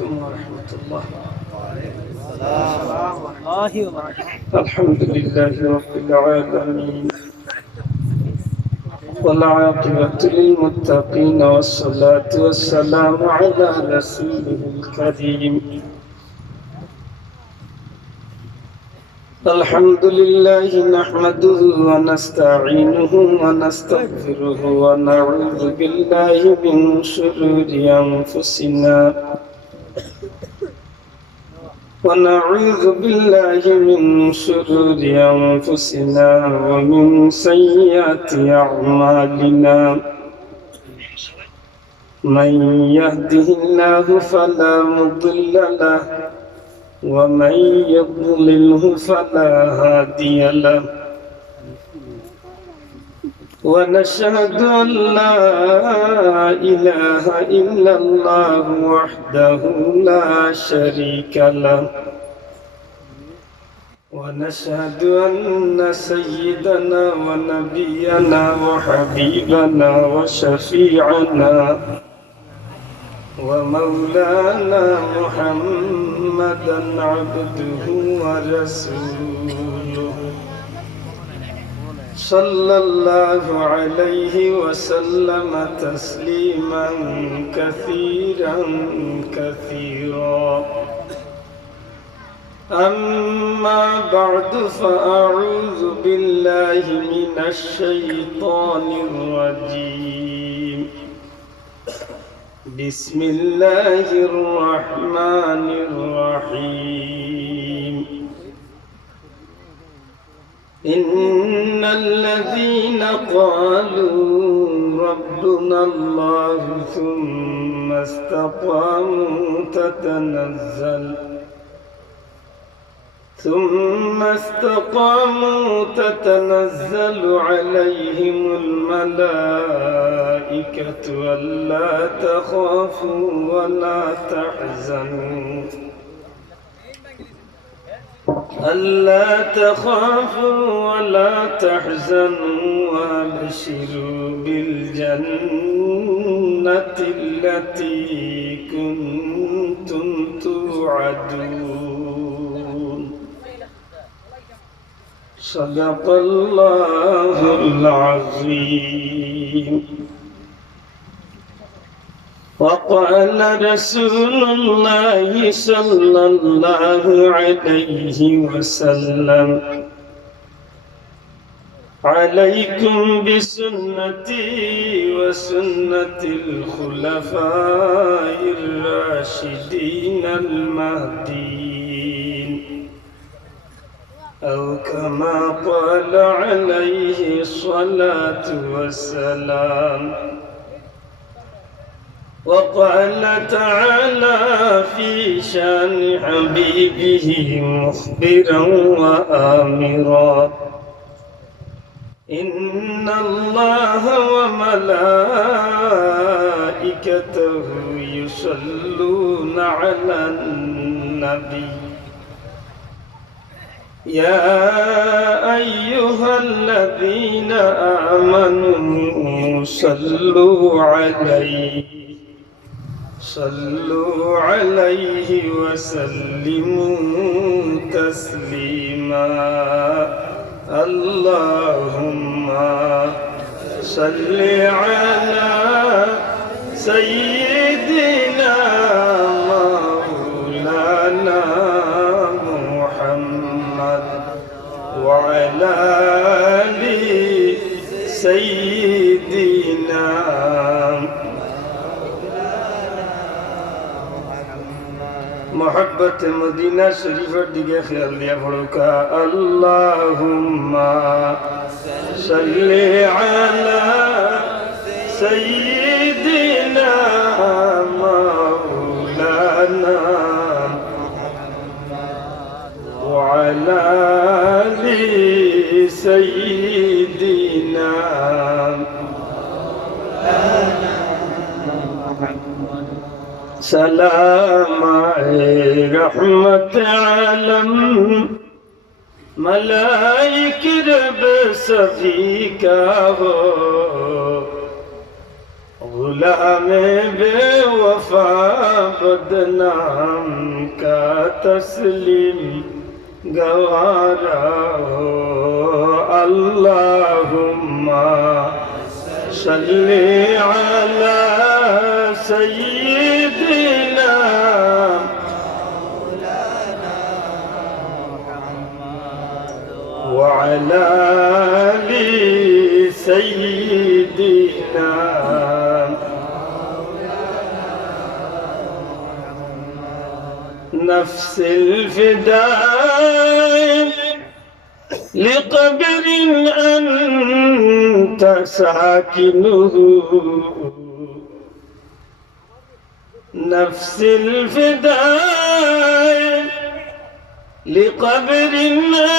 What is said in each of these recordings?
ورحمة الله. السلام ورحمة الله وبركاته. الحمد لله رب العالمين والعاقبة للمتقين والصلاة والسلام على رسوله الكريم. الحمد لله نحمده ونستعينه ونستغفره ونعوذ بالله من شرور أنفسنا ومن سيئات أعمالنا. من يهده الله فلا مضل له ومن يضلله فلا هادي له. ونشهد أن لا إله إلا الله وحده لا شريك له. ونشهد أن سيدنا ونبينا وحبيبنا وشفيعنا ومولانا محمدا عبده ورسوله صلى الله عليه وسلم تسليما كثيرا كثيرا. أما بعد فأعوذ بالله من الشيطان الرجيم. بسم الله الرحمن الرحيم. إن الذين قالوا ربنا الله ثم استقاموا تتنزل عليهم الملائكة ألا تخافوا ولا تحزنوا وابشروا بالجنة التي كنتم توعدون. صدق الله العظيم. وقال رسول الله صلى الله عليه وسلم: عليكم بسنتي وسنة الخلفاء الراشدين المهديين، أو كما قال عليه الصلاة والسلام. وقال تعالى في شان حبيبه مخبرا وآمرا: إن الله وملائكته يصلون على النبي يا أيها الذين آمنوا صلوا عليه وسلموا تسليما. اللهم صل على سيدنا مولانا محمد وعلى آل سيدنا. محبت مدینہ شریف دیگے خیال دیا پڑھو کا اللہم صلی علی سیدنا مولانا وعلى آل سيدنا. سلام رحمت عالم ملائک رب سبھی کا ہو، गुलाम बेवफा बदनाम का तस्लीम गवारा हो अल्लाहुम्मा सल्ली अला सय्यिदिना व अला आलि सय्यिदिना نفس الفداء لقبر أنت ساكنه نفس الفداء لقبر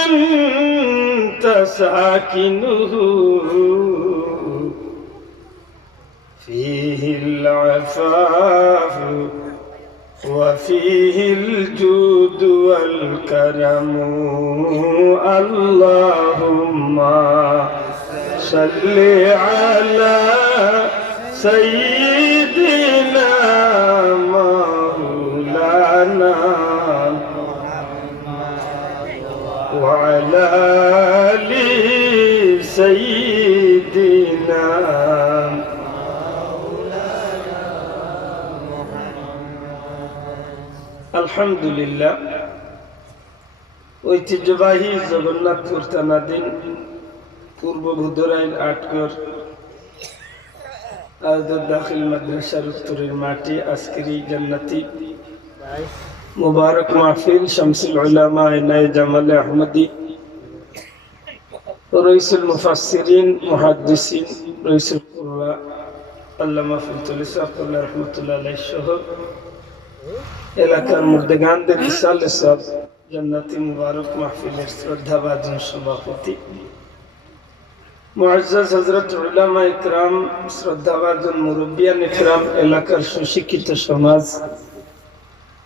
أنت ساكنه فيه العفاف وفيه الجود والكرم اللهم صل على سيدنا مولانا وعلى آل سيدنا আলহামদুলিল্লাহ। ঐতিহ্যবাহী জগন্নাথপুর থানাধীন পূর্ব ভুদরাইল আটকর আজদ দাখিল মাদ্রাসার উত্তরের মাঠে আজকের এই জান্নাতি মুবারক মাহফিল শামসুল উলামা ইনায়ে জামালে আহমদী রাইসুল মুফাসসিরিন মুহাদ্দিসিন রাইসুল কুররা আল্লামা ফজলুল ইসলাম রাহমাতুল্লাহ আলাইহি সহ এলাকার মুর্দেগানদের ইসালে সব জান্নাতি মুবারক মাহফিলের শ্রদ্ধাভাজন সভাপতি মুআজ্জাজ হযরত উলামা ইকরাম, শ্রদ্ধাভাজন মুরব্বিয়ান ইকরাম, এলাকার সুশিক্ষিত সমাজ,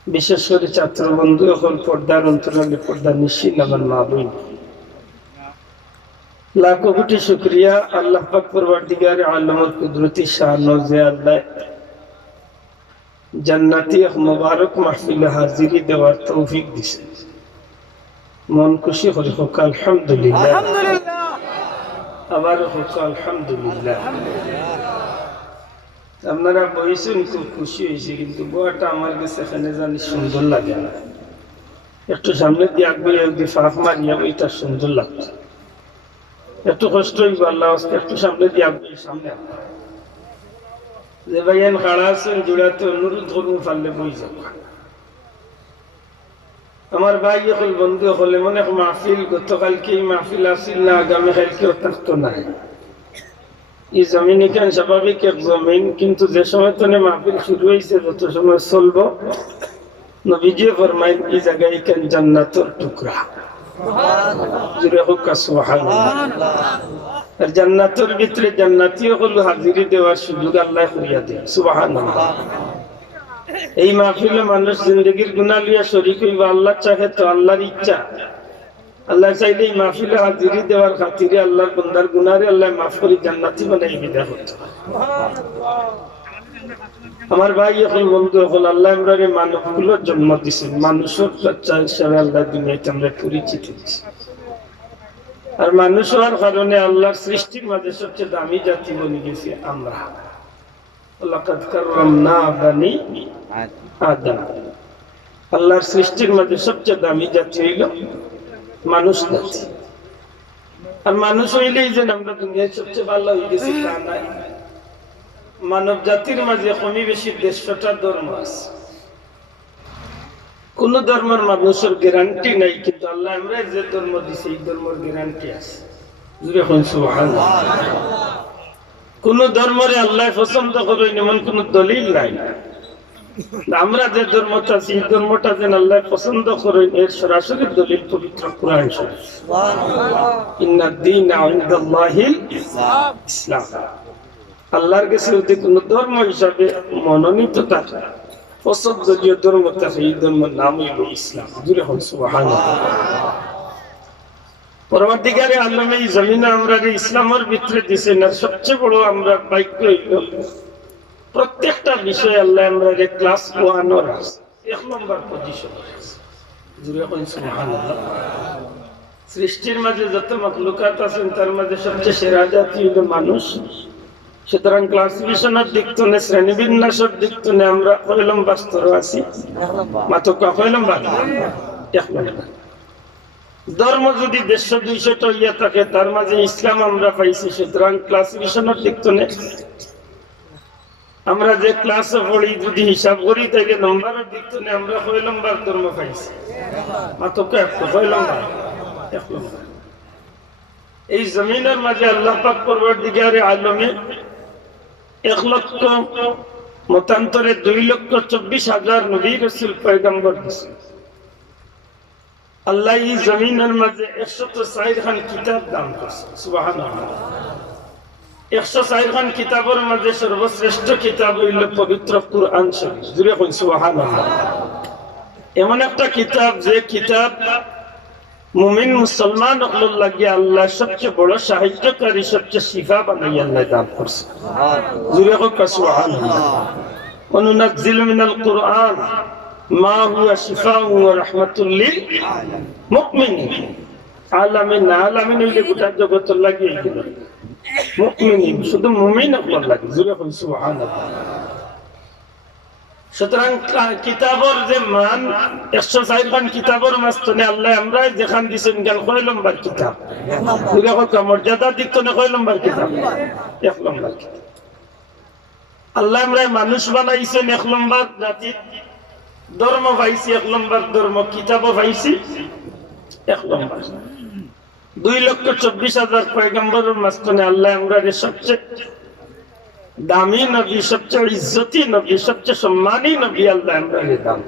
বিশেষ করে ছাত্র বন্ধু এখন পর্দার অন্তরালে পর্দা নিশি আমার মা বোন, লাখো কোটি শুকরিয়া আল্লাহ পাক পরওয়ারদিগারে আলমের কুদরতি শান ও জিয়াদাত জান্নাতি এক মুবারক মাহফিলে হাজিরি দেওয়ার তৌফিক দিছে। মন খুশি করে হোক আলহামদুলিল্লাহ, আবার হোক আলহামদুলিল্লাহ। আপনারা বইছেন খুব খুশি হয়েছে, কিন্তু বইটা আমার কাছে এখানে জানি সুন্দর লাগে না। একটু সামনে দিয়ে আগে ফাঁক মারিয়া বইটা সুন্দর লাগছে, একটু কষ্ট হইব আল্লাহ একটু সামনে দিয়ে আগে সামনে যে ভাইয়ান খাড়া আছেন জোড়াতে অনুরোধ করবো পারলে বই যাব। আমার ভাই হল বন্ধু হলে মনে মাহফিল গতকালকে মাহফিল আসিল না, আগামী কালকেও থাকতো না। এই জমিন এখানে স্বাভাবিক এক জমিন, কিন্তু যে সময় তো মাহফিল শুরু হয়েছে যত সময় চলবো নবীজি ফরমাইন এই জায়গায় এখানে জান্নাতের টুকরা জুড়ে হোক সুবহানাল্লাহ। আর জান্নাতের ভিতরে জান্নাতীয় হলো হাজিরি দেওয়ার সুযোগ আল্লাহ করিয়া দেয় সুবহানাল্লাহ। এই মাহফিলে মানুষ জিন্দগির গুনাহ লিয়া শরীক হইবা, আল্লাহ চাহে তো আল্লাহর ইচ্ছা, আল্লাহ চাইলে এই মাহফিলে হাজিরি দেওয়ার খাতিরে আল্লাহর বান্দার গুনাহরে আল্লাহ মাফ করে জান্নাতি বানাই বিদায় করতে। আমার ভাই এখন বন্ধু এখন আল্লাহ আমরারে মানবগুলোর জন্ম দিয়েছেন, মানুষের হিসাবে আল্লাহ দুনিয়াতে আমরা পরিচিত দিচ্ছি। আর মানুষ হওয়ার কারণে আল্লাহর সৃষ্টির মাঝে সবচেয়ে দামি জাতি বনে গেছি আমরা। লাকাদ কাররামনা বানি আদম, আল্লাহর সৃষ্টির মাঝে সবচেয়ে দামি জাতি হইল মানুষ জাতি। আর মানুষ হইলেই যে আমরা দুনিয়ায় সবচেয়ে ভালো হয়ে গেছি তা নাই। মানব জাতির মাঝে কমই বেশি 150টা ধর্ম আছে। কোন ধর্মের মানুষের গ্যারান্টি নাই, কিন্তু আল্লাহ আমরা যে ধর্ম দিছে এই ধর্মের গ্যারান্টি আছে। সুবহানাল্লাহ। কোন ধর্মরে আল্লাহ পছন্দ করেন এমন কোন দলিল নাই। আমরা যে ধর্মটা আছি এই ধর্মটা যেন আল্লাহ পছন্দ করেন এর সরাসরি দলিল পবিত্র কোরআন শরীফ। ইন্নাদ দীনা ইনদাল্লাহিল ইসলাম। আল্লাহর কাছে যদি কোন ধর্ম হিসাবে মনোনীত থাকে, পছন্দনীয় ধর্ম থাকে, এই ধর্মের নাম হইল ইসলাম। জুড়ে হন সুবহানাল্লাহ। পরবর্তীকালে আল্লাহ এই জমিনে আমরা ইসলামের ভিতরে দিছেন। আর সবচেয়ে বড় আমরা ভাগ্য হইল প্রত্যেকটা বিষয় আল্লাহ আমরা ক্লাস 1 এর আছে 1 নম্বর পজিশন আছে জুড়ে কোন সুবহানাল্লাহ সৃষ্টির মাঝে যত মাখলুকাত আছেন তার মাঝে সবচেয়ে সেরা জাতি হলো মানুষ সুতরাং ক্লাসিফিকেশনের দিক থেকে শ্রেণীবিন্যাসের দিক থেকে আমরা কয় নম্বর স্তরে আছি মাত্র কয় নম্বর 1 নম্বর ধর্ম যদি 150-200টা ইয়া থাকে তার মাঝে ইসলাম আমরা পাইছি সুতরাং ক্লাসিফিকেশনের দিক থেকে আমরা যে ক্লাসে পড়ি যদি হিসাব করি তাহলে নম্বরের দিক থেকে আমরা কয় নম্বর ধর্ম পাইছি মাত্র কয় নম্বর 1 নম্বর এই জমিনের মাঝে আল্লাহ পাক পরওয়ারদিগারে আলমে 1 লক্ষ মতান্তরে 2,24,000 নবী রাসূল পয়গম্বর দিয়েছেন আল্লাহ এই জমিনের মাঝে 104 খান কিতাব দান করেছেন সুবহানাল্লাহ 104 খান কিতাবের মাঝে সর্বশ্রেষ্ঠ কিতাব হইল পবিত্র কুরআন শরীফ জুড়ে কোন সুবহানাল্লাহ এমন একটা কিতাব যে কিতাব মুমিন মুসলমান হল লাগিয়ে আল্লাহ সবচেয়ে বড় সাহিত্যকারী সবচেয়ে শিফা বানাই আল্লাহ দান করছে জুড়ে কোন সুবহানাল্লাহ অনুনাজ্জিলু মিনাল কুরআন মা হুয়া শিফাউ ওয়া রাহমাতুল লিল মুমিনিন আলামিন হইলে গোটা জগৎ লাগিয়ে গেল মুমিনিন শুধু মুমিন হল লাগে জুড়ে কোন সুবহানাল্লাহ সুতরাং কিতাবের যে মান 104 খান কিতাবের মাঝখানে আল্লাহ আমরা যেখান দিয়েছেন জ্ঞান কয় নম্বর কিতাব মর্যাদার দিক থেকে কয় নম্বর কিতাব 1 নম্বর কিতাব আল্লাহ আমরা মানুষ বানাইছেন 1 নম্বর জাতি ধর্ম পাইছি 1 নম্বর ধর্ম কিতাবও পাইছি 1 নম্বর 2,24,000 পয়গম্বরের মাঝখানে আল্লাহ আমরা সবচেয়ে দামি নবী সবচেয়ে ইজ্জতি নবী সবচেয়ে সম্মানী নবী আল্লাহ আমরা দান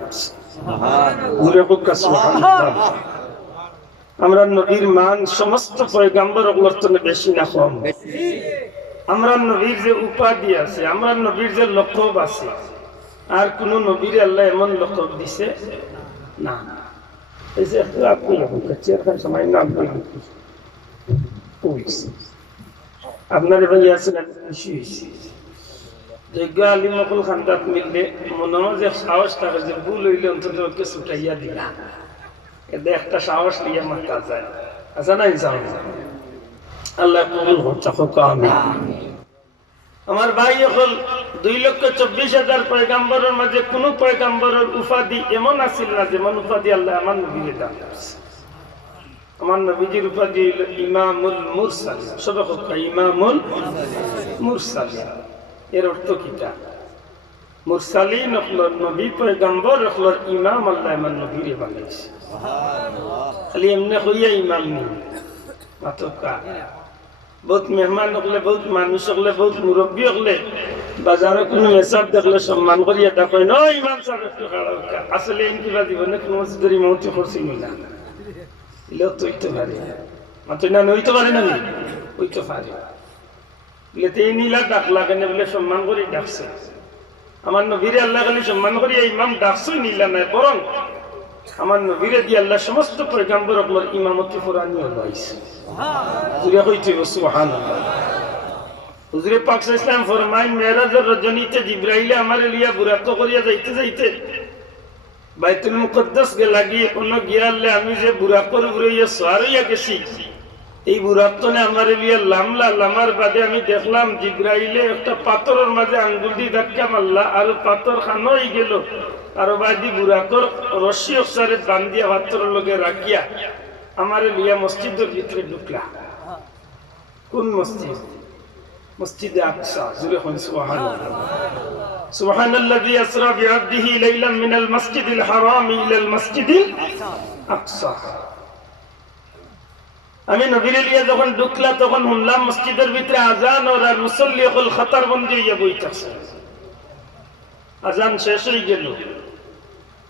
সুবহানাল্লাহ আমরা নবীর মান সমস্ত পয়গম্বর অবলম্বনে বেশি না কম আমরা নবীর যে উপাধি আছে আমরা নবীর যে লকব আছে আর কোন নবীর আল্লাহ এমন লকব দিছে না এই যে আপনি চেয়ারখান সময় নাম আপনার ভাই আছেন খুশি হয়েছি যোগ্য আলী মকুল খান্দাত মিললে মনে হয় যে সাহস থাকে যে ভুল হইলে অন্তত ছুটাইয়া দিলা এতে একটা সাহস নিয়ে মাথা যায় আচ্ছা না ইনশাআল্লাহ আল্লাহ কবুল করতে আমি আমার ভাই এখন 2,24,000 পয়গম্বরের মাঝে কোন পয়গম্বরের উপাধি এমন আছিল না যেমন উপাধি আল্লাহ আমার নবীকে দান করছে আমার নবীজির উপাধি হইল ইমামুল মুরসালিন সবাই কথা ইমামুল মুরসালিন এর অর্থ কিটা মুরসালিন হলো নবী পয়গম্বর হলো ইমাম আল্লাহ আমার নবীরে বানাইছে সুবহানাল্লাহ খালি এমনি হইয়া ইমাম নেই মাতকা বহুত মেহমান হলে বহুত মানুষ হলে বহুত মুরব্বী হলে বাজারে কোনো মেসাব দেখলে সম্মান করিয়া দেখো ন ইমাম সাহেব একটু খাড়া আসলে এমনি বা জীবনে কোনো মসজিদের ইমামতি করছি না ইলেও তো হইতে পারে মাত্র না হইতে পারে না হইতে পারে বলে এই নীলা ডাকলা কেন বলে সম্মান করি ডাকছে আমার নবীরে আল্লাহ খালি সম্মান করি ইমাম ডাকছই নীলা নাই বরং আমার নবীরে দিয়ে আল্লাহ সমস্ত পয়গম্বর আপনার ইমামতি ফরানি হইছে হুজুরে কইতে সুবহানাল্লাহ হুজুরে পাক ইসলাম ফরমায় মেরাজের রজনীতে জিবরাইল আমারে লিয়া বুরাত করিয়া যাইতে যাইতে বাইতুল মুকদ্দাস গে লাগি অন্য গিয়ালে আমি যে বুরাকর বুরাইয়া সওয়ারিয়া গেছি এই বুরাতনে আমারে লিয়া লামলা লামার বাদে আমি দেখলাম জিবরাইলে একটা পাথরের মাঝে আঙ্গুল দিয়ে ধাক্কা মারলা আর পাথর খানোই গেল আর বাদি বুরাকর রশি অফসারে বান্ধিয়া পাথরের লগে রাখিয়া আমারে লিয়া মসজিদের ভিতরে ঢুকলা কোন মসজিদ মসজিদে আকসা জুরে হন সুবহানাল্লাহ সুবহানাল্লাযী আসরা বিআবদিহি লাইলাম মিনাল মাসজিদিল হারাম ইলাল মাসজিদিল আকসা আমি নবীর লিয়া যখন ঢুকলা তখন শুনলাম মসজিদের ভিতরে আজান আর মুসল্লি হল খাতার বন্দি হইয়া বইতাছে আজান শেষ হয়ে গেল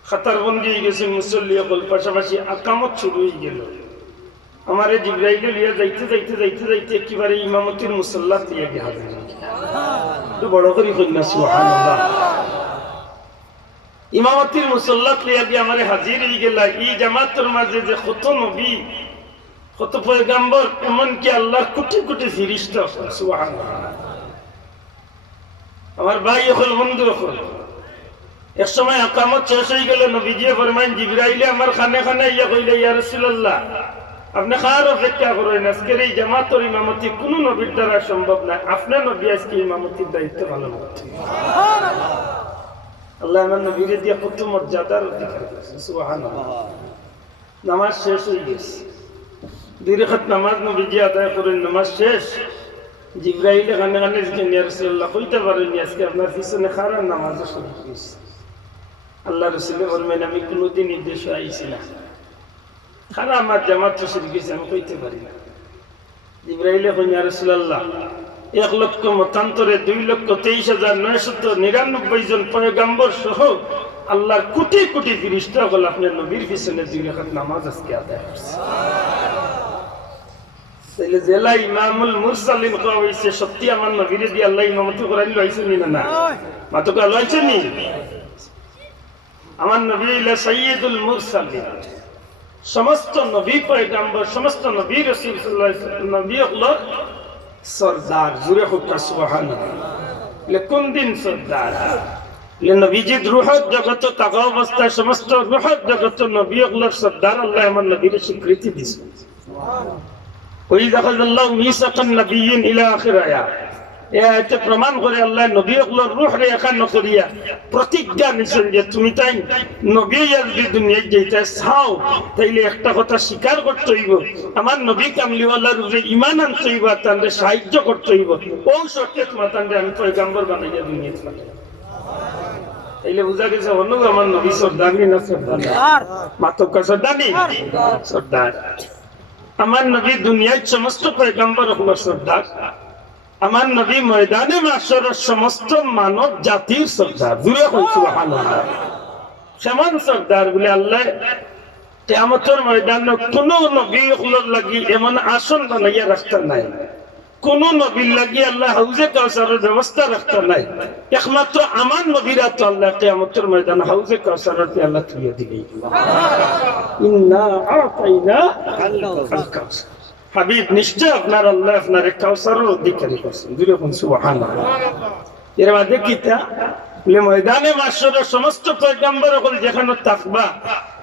খাতার বন্দি হয়ে গেছে মুসল্লি হল পাশাপাশি আকামত শুরু হয়ে গেল আমারে জিবরাইল লিয়া যাইতে যাইতে যাইতে যাইতে একেবারে ইমামতির মুসল্লা দিয়ে গিয়ে হাজির একটু বড় করে কন্যা সুবহানাল্লাহ ইমামতির মুসল্লা লিয়া দিয়ে আমারে হাজির হয়ে গেলা এই জামাতের মাঝে যে কত নবী কত পয়গম্বর এমনকি আল্লাহর কোটি কোটি ফেরেশতা সুবহানাল্লাহ আমার ভাই এখন বন্ধু এখন এক সময় আকামত শেষ হয়ে গেল, নবীজি ফরমাইন জিবরাইলে আমার খানে খানে ইয়া কইলে, ইয়া রাসূলুল্লাহ আপনি কার অপেক্ষা করেন, আজকের এই জামাতের ইমামতি কোন নবীর দ্বারা সম্ভব না, আপনার নবী আজকে ইমামতির দায়িত্ব পালন করতে। আল্লাহ আমার নবীরে দিয়ে কত মর্যাদার অধিকার করেছেন, সুবহানাল্লাহ। নামাজ শেষ হয়ে গেছে, 2 রাকাত নামাজ নবীজি আদায় করেন, নামাজ শেষ। জিবরাইলে কানে কানে জিজ্ঞেস, ইয়া রাসূলুল্লাহ কইতে পারেন আজকে আপনার পিছনে খারাপ নামাজও শুরু হয়েছে। আল্লাহ রাসূল বললেন আমি কোনোদিন নির্দেশ আইছি না, খারাপ আমার জামাত শুরু হয়েছে আমি কইতে পারি না। জিবরাইলে কইলেন, ইয়া রাসূলুল্লাহ 1 লক্ষ মতান্তরে 2,23,999 জন পয়গম্বর সহ আল্লাহর কোটি কোটি ফেরেশতা হল আপনার নবীর পিছনে 2 রাকাত নামাজ আজকে আদায় করছে। তাইলে জেলা ইমামুল মুরসালিন কওয়া হইছে, সত্যি আমার নবীরে দিয়ে আল্লাহ ইমামতি করাইল হইছে না? মাতকা লইছে নি? আমার নবী হইল সাইয়্যিদুল মুরসালিন, সমস্ত নবী পয়গম্বর সমস্ত নবী রাসূল সাল্লাল্লাহু আলাইহি ওয়াসাল্লাম নবী হলো সরদার। জুরে হোক সুবহানাল্লাহ। কোন দিন সরদার? নবীজি রূহত জগত থাকা অবস্থায় সমস্ত রূহত জগত নবী হলোর সরদার আল্লাহ আমার নবীর স্বীকৃতি দিয়েছে। ওই আল্লাহ মিসাকান নবিয়্যিন ইলা আখির আয়াত, এই আয়াতে প্রমাণ করে আল্লাহ নবী হলোর রূহরে একান্ন করিয়া প্রতিজ্ঞা নিছেন যে তুমি তাই নবী যদি দুনিয়ায় যেতে চাও তাইলে একটা কথা স্বীকার করতে হইব, আমার নবী কামলিওয়ালার উপরে ঈমান আনতে হইব, তাদের সাহায্য করতে হইব। ওই শর্তে তোমার তাদের আমি পয়গম্বর বানাইয়া দুনিয়াতে পাঠাই। তাইলে বুঝা গেছে অন্য আমার নবী সরদারি না সরদার মাতকা সরদারি সরদার। আমার নবী দুনিয়ার সমস্ত পয়গম্বর হলো সরদার। আমার নবী ময়দানে মাশরের সমস্ত মানব জাতির সরদার। জুরে কই সুবহানাল্লাহ। কেমন সরদার বলে আল্লাহ কিয়ামতের ময়দানে কোন নবী হলোর লাগি এমন আসন বানাইয়া রাখতে নাই, কোন নবীর লাগি আল্লাহ হাউজে কাউসারের ব্যবস্থা রাখতে নাই, একমাত্র আমার নবীরা তো আল্লাহ কিয়ামতের ময়দানে হাউজে কাউসারের আল্লাহ তুলিয়ে দিলেন। ইন্না আতাইনা আল কাউসার। হাবিব নিশ্চয় আপনার আল্লাহ আপনার কাউসারের অধিকারী করছেন। জুরে বলুন সুবহানাল্লাহ। এর বাদে কিতা ময়দানে মাশরের সমস্ত পয়গম্বর হল যেখানে থাকবা,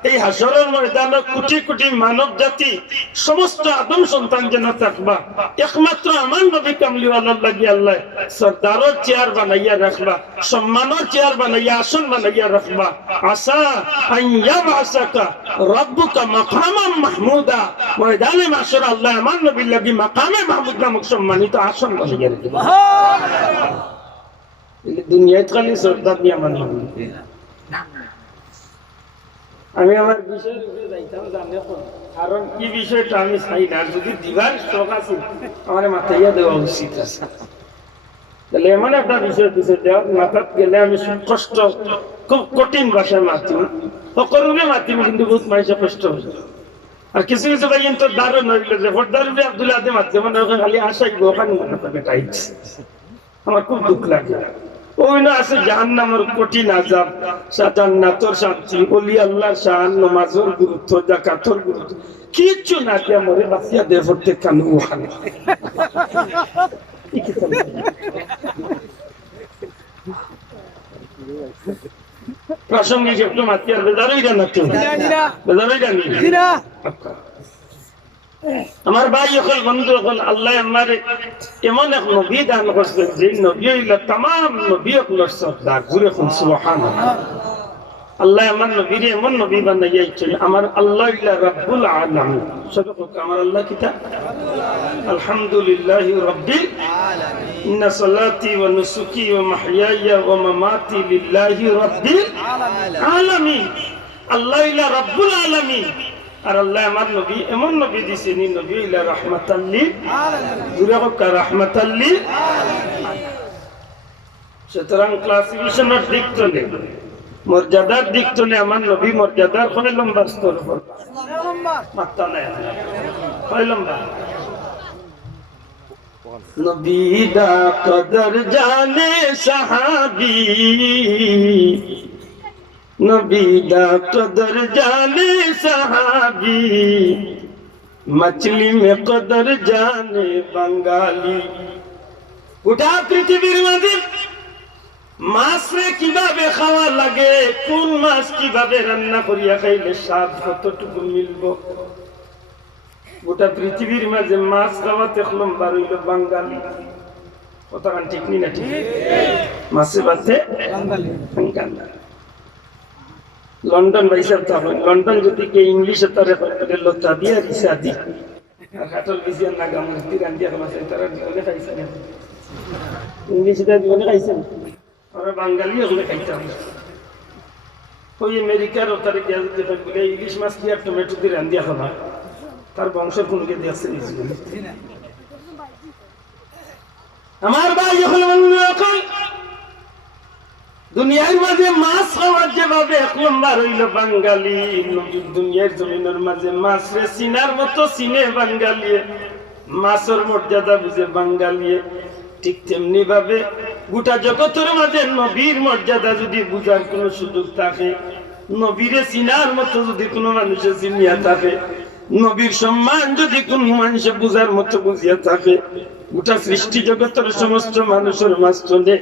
এই হাশরের ময়দানে কোটি কোটি মানব জাতি সমস্ত আদম সন্তান যেন থাকবা, একমাত্র আমার নবী কামলিওয়ালার লাগি আল্লাহ সরদারের চেয়ার বানাইয়া রাখবা, সম্মানের চেয়ার বানাইয়া আসন বানাইয়া রাখবা। আসা আইয়া বাসাকা রব্বুকা মাকামান মাহমুদা, ময়দানে মাশর আল্লাহ আমার নবীর লাগি মাকামে মাহমুদ নামক সম্মানিত আসন বানাইয়া রাখবা। দুনিয়ায় খালি সরদার নিয়ে আমার নবী। আমি আমার বিষয়ের উপরে যাইতাম জানে কারণ কি বিষয়টা আমি চাই না, যদি দিবার শখ আছে আমার মাথাইয়া দেওয়া উচিত আছে। তাহলে এমন একটা বিষয় দিছে দেওয়ার মাথাত গেলে আমি কষ্ট খুব কঠিন ভাষায় মাতিম, সকলকে মাতিম, কিন্তু বহুত মানুষে কষ্ট হয়ে। আর কিছু কিছু ভাই তো দারুণ হইল যে ফরদারুল আব্দুল্লাহ আদে মাতছে, মানে খালি আশাই ওখানে মনে করে টাইট। আমার খুব দুঃখ লাগে। ওই না আছে জাহান্নামের কঠিন আযাব, জান্নাতের শান্তি, ওলি আল্লাহর শান, নামাজের গুরুত্ব, যাকাতের গুরুত্ব, কিচ্ছু না দিয়া মরে বাঁচিয়া দে পড়তে কানু ওখানে। প্রাসঙ্গিক একটু মাতিয়ার বেজারই জানা তো বেজারই জানি আমার ভাই সকল বন্ধু সকল, আল্লাহ আমার এমন এক নবী দান করছেন যে নবী হইল তামাম নবী সকলের সরদার। জুরে কোন সুবহানাল্লাহ। আল্লাহ আমার নবীরে এমন নবী বানাইয়াছেন, আমার আল্লাহ ইলা রাব্বুল আলামিন। সদক আমার আল্লাহ কিতা আলহামদুলিল্লাহি রাব্বিল আলামিন। ইন্না সালাতি ওয়া নুসুকি ওয়া মাহইয়ায়া ওয়া মামাতি লিল্লাহি রাব্বিল আলামিন। আল্লাহ ইলা রাব্বুল আলামিন। আর আল্লাহ আমার নবী এমন নবী দিছেন, নবী ইলা রাহমাতাল লিল আলামিন। জুরে হোক রাহমাতাল লিল আলামিন। সুতরাং ক্লাসিফিকেশনের দিক থেকে মর্যাদার দিক থেকে আমার নবী মর্যাদার কোন লম্বা স্তর উপর মাত্রা নাই, কয় লম্বা? নবী দা কদর জানে সাহাবী, নবী দা কদর জানে সাহাবী, মছলি মে কদর জানে বাঙালি। গোটা পৃথিবীর মাঝে মাছরে কিভাবে খাওয়া লাগে, কোন মাছ কিভাবে রান্না করিয়া খাইলে স্বাদ কতটুকু মিলব। গোটা পৃথিবীর মাঝে মাছ খাওয়াতে নম্বর হইল বাঙালি। কথাটা ঠিক নি না? ঠিক মাছে ভাতে বাঙালি। লন্ডন বাইসাব তখন লন্ডন যদি কে ইংলিশে তারে লতা দিয়া রিসা দি আর কাটল বিজিয়ার না গামতি রান্দিয়া মাছে তারা জীবনে খাইছে না, ইংলিশে তারা জীবনে খাইছে না। আমরা বাঙালি ওগুলো খাইতাম। ওই আমেরিকার ওটারে গিয়া যদি বলে ইলিশ মাছ কি আর টমেটো দিয়ে রান্দিয়া খাবা, তার বংশের কোনকে দেখছে আমার ভাই। এখন দুনিয়ার মাঝে মাছ খাওয়ার যেভাবে এক নম্বর হইল বাঙালি, দুনিয়ার জমিনের মাঝে মাছরে চিনার মতো চিনে বাঙালি, মাছের মর্যাদা বুঝে বাঙালি। ঠিক তেমনি ভাবে গোটা জগতের মাঝে নবীর মর্যাদা যদি বুঝার কোন সুযোগ থাকে, নবীরে চিনার মতো যদি কোনো মানুষের চিনিয়া থাকে, নবীর সম্মান যদি কোন মানুষে বুঝার মতো বুঝিয়া থাকে, গোটা সৃষ্টি জগতের সমস্ত মানুষের মাঝখানে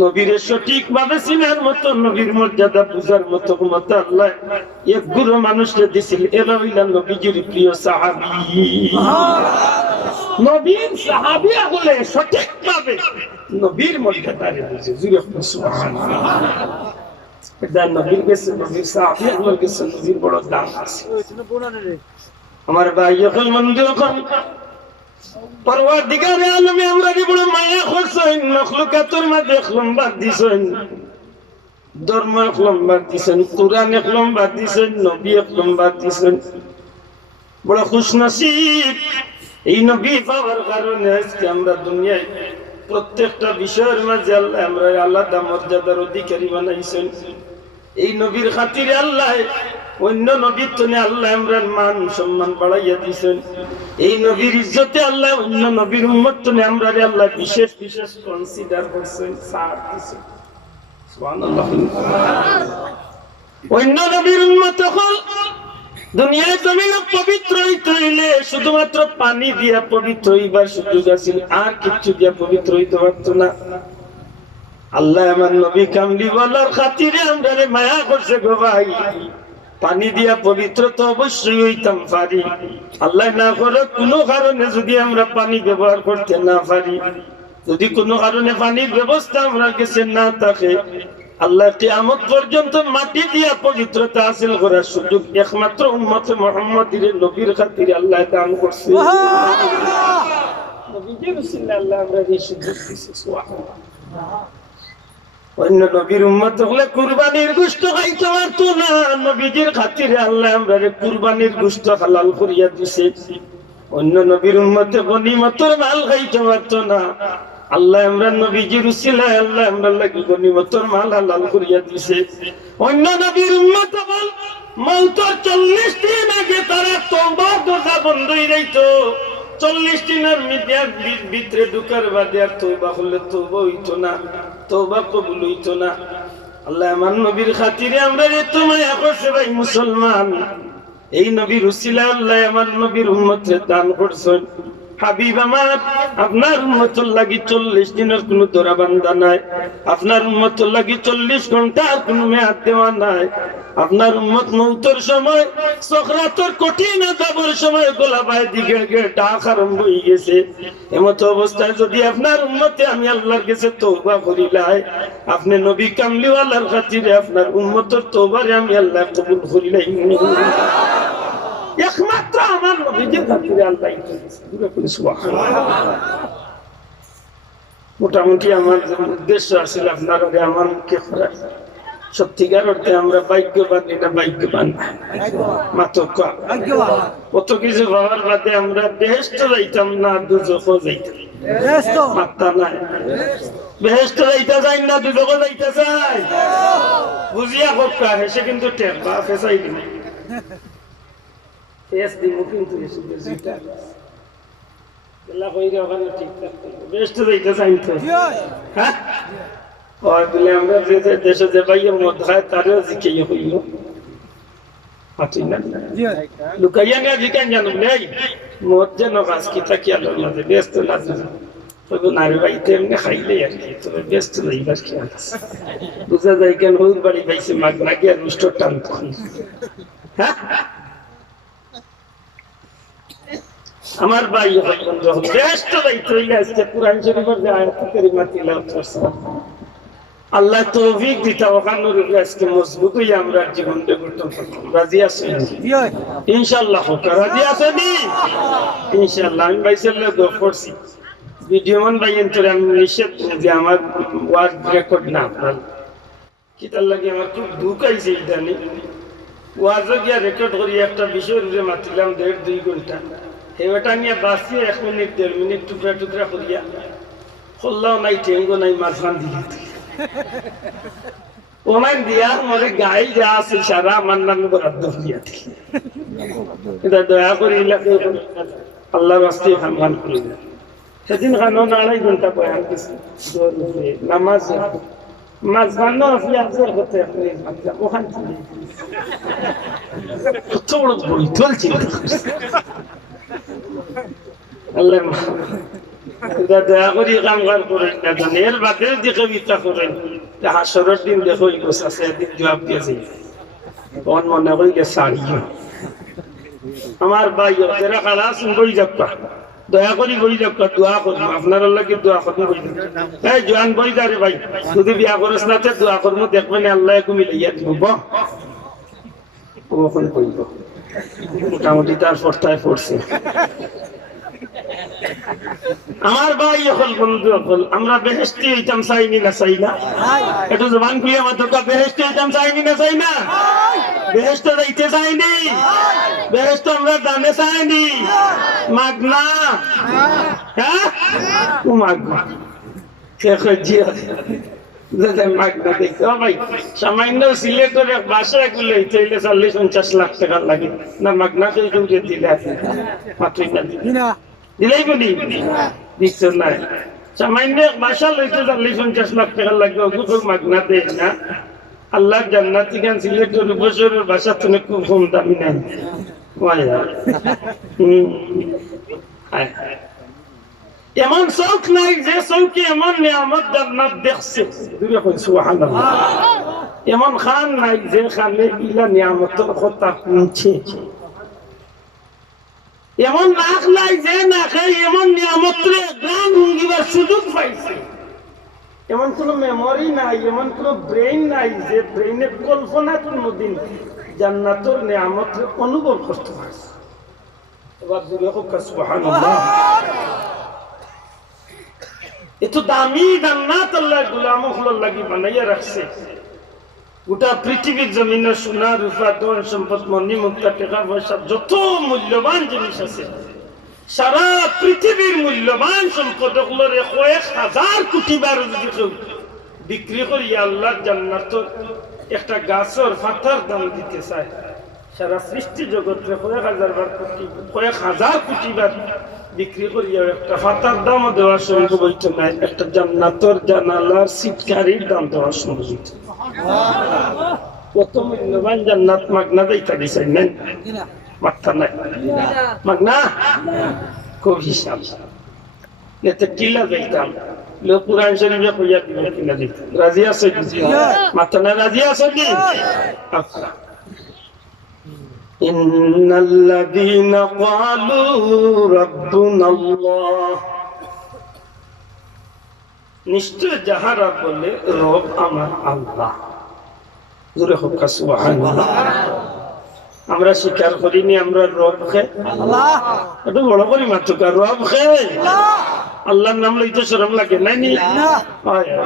নবীরে সঠিক ভাবে চিনার মতো, নবীর মর্যাদা বুঝার মতো ক্ষমতা আল্লাহ এক গুরু মানুষকে দিছিল। এরা হইলা নবীজির প্রিয় সাহাবী। নবীর সাহাবী হলে সঠিক ভাবে নবীর মর্যাদা বুঝে। জুড়ে সুবহানাল্লাহ। এটা নবীর কাছে, নবীর সাহাবী আমার কাছে নবীর বড় দাম আছে। আমার ভাই যখন মন্দির পরওয়ারদিগারে আলমে আমরা বড় মায়া করছেন, মখলুকাতের মাঝে নম্বর দিছেন, ধর্ম এক নম্বর দিছেন, কুরআন এক নম্বর দিছেন, নবী এক নম্বর দিছেন। বড় খুশনসিব এই নবী পাওয়ার কারণে আজকে আমরা দুনিয়ায় প্রত্যেকটা বিষয়ের মাঝে আল্লাহ আমরা আলাদা মর্যাদার অধিকারী বানাইছেন। এই নবীর খাতিরে আল্লাহ অন্য নবীর তনে আল্লাহ আমরার মান সম্মান বাড়াইয়া দিয়েছেন। এই নবীর ইজ্জতে আল্লাহ অন্য নবীর উম্মত তনে আমরা আল্লাহ বিশেষ বিশেষ কনসিডার করছেন, ছাড় দিয়েছেন। সুবহানাল্লাহ। অন্য নবীর উম্মত হল দুনিয়ায় জমিনে পবিত্র হইতে হইলে শুধুমাত্র পানি দিয়া পবিত্র হইবার সুযোগ আছিল, আর কিছু দিয়া পবিত্র হইতে পারত না। আল্লাহ আমার নবী কামলি বলার খাতিরে আমরা মায়া করছে গো ভাই। পানি দিয়া পবিত্র তো অবশ্যই হইতাম পারি, আল্লাহ না করে কোনো কারণে যদি আমরা পানি ব্যবহার করতে না পারি, যদি কোনো কারণে পানির ব্যবস্থা আমরা কাছে না থাকে, আল্লাহ কিয়ামত পর্যন্ত মাটি দিয়া পবিত্রতা হাসিল করার সুযোগ একমাত্র উম্মত মুহাম্মাদের নবীর খাতিরে আল্লাহ দান করছে। নবীজির উসিলায় আল্লাহ আমরা এই সুযোগ দিয়েছে। সুবহানাল্লাহ। অন্য নবীর উম্মত হলে কুরবানির গোশত খাইতে পারতো না, নবীজির খাতিরে আল্লাহ আমরা কুরবানির গোশত হালাল করিয়া দিছে। অন্য নবীর উম্মতে গনিমতের মাল খাইতে পারতো না, আল্লাহ আমরা নবীজির উসিলায় আল্লাহ আমরা লাগি গনিমতের মাল হালাল করিয়া দিছে। অন্য নবীর উম্মত বল মওতের 40 দিন আগে তারা তওবার দরজা বন্ধ হয়ে যাইত। 40 দিনের ভিতরে ঢুকার বাদে আর তওবা হলে তওবা হইতো না, তওবা কবুল হইতো না। আল্লাহ আমার নবীর খাতিরে আমরা এত মায়া করছে ভাই মুসলমান। এই নবীর উসিলায় আল্লাহ আমার নবীর উম্মতকে দান করছেন। হাবিব আমার আপনার উম্মতের লাগি 40 দিনের কোনো দরা বান্ধা নাই, আপনার উম্মতের লাগি 40 ঘন্টার কোনো মেয়াদ দেওয়া নাই। আপনার উম্মত মৌতের সময় সকরাতের কঠিন আযাবের সময় গলা বায়ে দিকে ডাক আরম্ভ হয়ে গেছে। এমত অবস্থায় যদি আপনার উম্মতে আমি আল্লাহর কাছে তওবা করিলাই, আপনি নবী কামলিওয়ালার খাতিরে আপনার উম্মতের তওবারে আমি আল্লাহ কবুল করিলাই। একমাত্র আমার নবীজির খাতিরে আল্লাহ মোটামুটি আমার উদ্দেশ্য আছিল আপনার আমার মুখে সত্যিকার অর্থে আমরা ভাগ্যবান, এটা ভাগ্যবান মাত্র কত কিছু পাওয়ার বাদে আমরা বেহেশত যাইতাম না, দুজখও যাইতাম মাত্রা নাই। বেহেশত যাইতে যাই না, দুজখও যাইতে চাই, বুঝিয়া কক্কা হেসে কিন্তু টেক বা ফেসাই দিন ফেস দিব কিন্তু বেহেশত যাইতে চাই তো। হ্যাঁ আমরা যে দেশে যে ভাইয়ের মধ্যে হয় তারও জিজ্ঞাসা হইল লুকাইয়া নিয়ে জিজ্ঞাসা জানো নেই মত যেন কাজ কি থাকি আল্লাহর মাঝে ব্যস্ত না নারী বাড়িতে এমনি খাইলে আর কি, তবে ব্যস্ত যাইবার কি আছে, বুঝা যায় কেন হই বাড়ি পাইছে মাগ নাকি আর রুষ্টর টান তখন। হ্যাঁ আমার ভাই যখন ব্যস্ত যাইতে হইলে আজকে কোরআন শরীফের যে আয়াত কারিমা তিলাওয়াত করছে, আল্লাহ তৌফিক দিতা ওখানোর উপরে আজকে মজবুত হইয়া আমরা জীবনটা গঠন করতাম। রাজি আছেন ইনশাআল্লাহ? রাজি আছেন ইনশাআল্লাহ? আমি ভাইসাল্লাহ দোয়া করছি ভিডিও মান ভাইয়ের তোরে আমি নিষেধ যে আমার ওয়ার্ড রেকর্ড না আপনার কিতার লাগে আমার খুব দুঃখ আইছে ইদানি ওয়াজও গিয়া রেকর্ড করি একটা বিষয়ের উপরে মাতিলাম 1.5-2 ঘন্টা, সেটা নিয়ে বাঁচিয়ে 1 মিনিট 1.5 মিনিট টুকরা টুকরা করিয়া খোল্লাও নাই টেঙ্গো নাই মাঝখান দিয়ে ওনার দিয়া মরে গায়ে যা আছে সারা আমার নামে বরাদ্দ হইয়া এটা দয়া করে আল্লাহর রাস্তে সম্মান করি না। সেদিন খানো 2.5 ঘন্টা বয়ান কিছু নামাজ মাঝখানো আসলে আজের হতে ওখান থেকে কত বড় বৈঠল চিন্তা করছে আল্লাহ দয়া করি কাম কার করেন না জানি এর বাদে যে কবিতা করেন হাসরের দিন দেখো ইগোস আছে একদিন জবাব দিয়েছে তখন মনে করিলে সারিও আমার ভাই যারা খালাস বই যাপ্পা দয়া করি বই যাপ্পা দোয়া করবো আপনার আল্লাহ কি দোয়া করবো বই এই জোয়ান বই যারে ভাই যদি বিয়া করিস না দোয়া করবো দেখবেন আল্লাহ মিলাইয়া দিব কখন কইব মোটামুটি তার পর্তায় পড়ছে। আমার ভাই এখন বন্ধু এখন আমরা বেহেশতি হইতাম চাইনি না চাই না একটু জবান খুলে আমার তো বেহেশতি হইতাম চাইনি না চাই না বেহেশত যাইতে চাইনি বেহেশত আমরা দানে চাইনি মাগনা হ্যাঁ ও মাগনা মাগনা দেখতে ভাই সামান্য সিলেটের বাসা এগুলো হইতে হইলে 40-50 লাখ টাকা লাগে না মাগনা দিলে মাত্রই না দিলেই বলি দিচ্ছে না সামান্য বাসা লইতে 40-50 লাখ টাকা লাগবে ওগুলো মাগনা দেয় না। আল্লাহ জান্নাতি গান সিলেটের বছরের বাসা তুমি খুব কম দামি নাই এমন চৌক নাই যে চৌকি এমন নিয়ামত জান্নাত দেখছে সুবহানাল্লাহ, এমন খান নাই যে খানে ইলা নিয়ামতের কথা শুনছে, এমন নাক নাই যে না খাই এমন নিয়ামতের গান শুনবার সুযোগ পাইছে, এমন কোন মেমোরি নাই এমন কোন ব্রেইন নাই যে ব্রেইনের কল্পনা কোনদিন জান্নাতের নিয়ামতের অনুভব করতে পারছে। এবার জুড়ে হোক সুবহানাল্লাহ, এত দামি জান্নাত আল্লাহ গোলামগুলোর লাগি বানাইয়া রাখছে। গোটা পৃথিবীর জমিনে সোনা রূপা ধন সম্পদ মণি মুক্তা টাকা পয়সা যত মূল্যবান জিনিস আছে সারা পৃথিবীর মূল্যবান সম্পদ গুলোর 1,000 কোটি বার যদি কেউ বিক্রি করি আল্লাহর জান্নাতের একটা গাছের পাতার দাম দিতে চায় সারা সৃষ্টি জগতের 1,000 কোটি বার বিক্রি করিয়া একটা পাতার দামও দেওয়া সম্ভব হইত না, একটা জান্নাতের জানালার সিটকারির দাম দেওয়া সম্ভব হইত। কত মূল্যবান জান্নাত মাগনা দিতে দিছেন না মাত্রা নাই মাগনা খুব হিসাব এতে কিলা দিতাম লোক কুরআন শরীফে কইয়া দিবেন কিনা দিতাম। রাজি আছে মাত্রা না রাজি আছে কি? আচ্ছা ইন্নাল্লাযীনা ক্বালু রাব্বুনাল্লাহ, নিশ্চয় যাহারা বলে রব আমার আল্লাহ, জোরে হোক সুবহানাল্লাহ। আমরা স্বীকার করিনি আমরা রব খে আল্লাহ, একটু বড় করি মাত্র রব খে আল্লাহর নাম লইতে শরম লাগে নাই নি?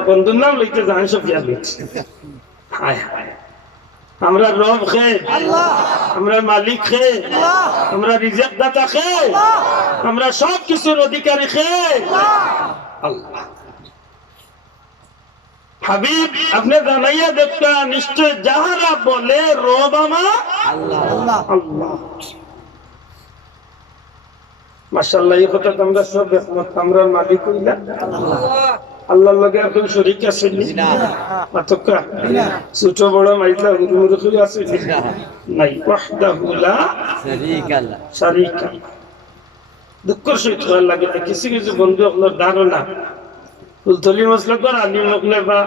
বন্ধুর নাম লইতে জান সব হায় হায় আমরা রব খে আল্লাহ, আমরা মালিক খে আল্লাহ, আমরা রিজিক দাতা খে আল্লাহ, আমরা সব কিছুর অধিকারী খে আল্লাহ। হাবিব আপনি জানাইয়া দেখতা নিশ্চয় যাহারা বলে রব আমার আল্লাহ আল্লাহ। মাশাআল্লাহ এই কথা আমরা সব একমত, আমরা মালিক হইলা আল্লাহ, আল্লাহর লগে আর কোন শরীক আছে না মাতকা ছোট বড় মাইলা হুজুর কই আছে নাই ওয়াহদাহু লা শারীকা লা দুঃখের সহিত হওয়ার লাগে না। কিছু কিছু বন্ধু আপনার ধারণা ফুলতলি মসলকর আলিম হকলে বা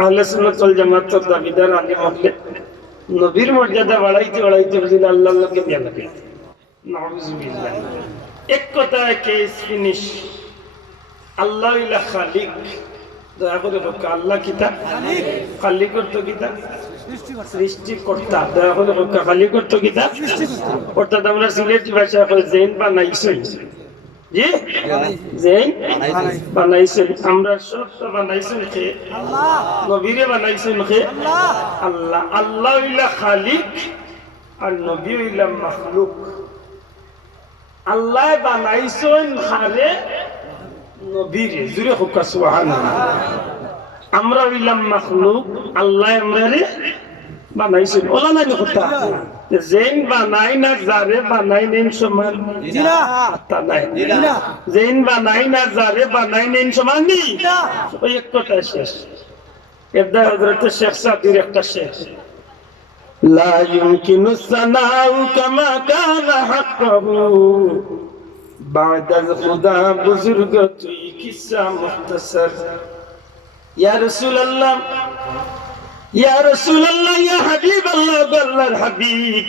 আহলে সুন্নাত ওয়াল জামাতের দাবিদার আলিম হকলে নবীর মর্যাদা বাড়াইতে বাড়াইতে বুঝলে আল্লাহর লোকে দেয়া লাগে। নাউযুবিল্লাহ। এক কথায় কেস ফিনিশ। আল্লাহ ইলা খালিক। দয়া করে হোক আল্লাহ কিতা খালিক অর্থ কিতা সৃষ্টিকর্তা। দয়া করে হোক খালিক অর্থ কিতা অর্থাৎ আমরা সিলেটি ভাষায় কই জেন বানাইছেন। জি জেন বানাইছেন। আমরা সবটা বানাইছেন কে আল্লাহ। নবীরে বানাইছেন কে আল্লাহ। আল্লাহ ইলা খালিক আর নবী ইলা মাখলুক। আল্লাহ বানাইছেন খারে নবীরে জুরে হোক সুবহানাল্লাহ। আমরা ইলা মাখলুক আল্লাহ আমরারে বানাইছেন। ওলা নাই কথা জেন বানাই না যারে বানাই নেন সমান জিনা তা নাই। জিনা জেন বানাই না যারে বানাই নেন সমান নি ওই এক কথা শেষ। এদা হযরত শেখ সাদির একটা শেষ লা ইউমকিনু সানাউ কামা কানা হাক্কাহু বা'দা খুদা বুজুর্গ তুই কিসা মুখতাসার। ইয়া রাসূলুল্লাহ ইয়া রাসূলুল্লাহ ইয়া হাবিবাল্লাহ আল্লাহর হাবিব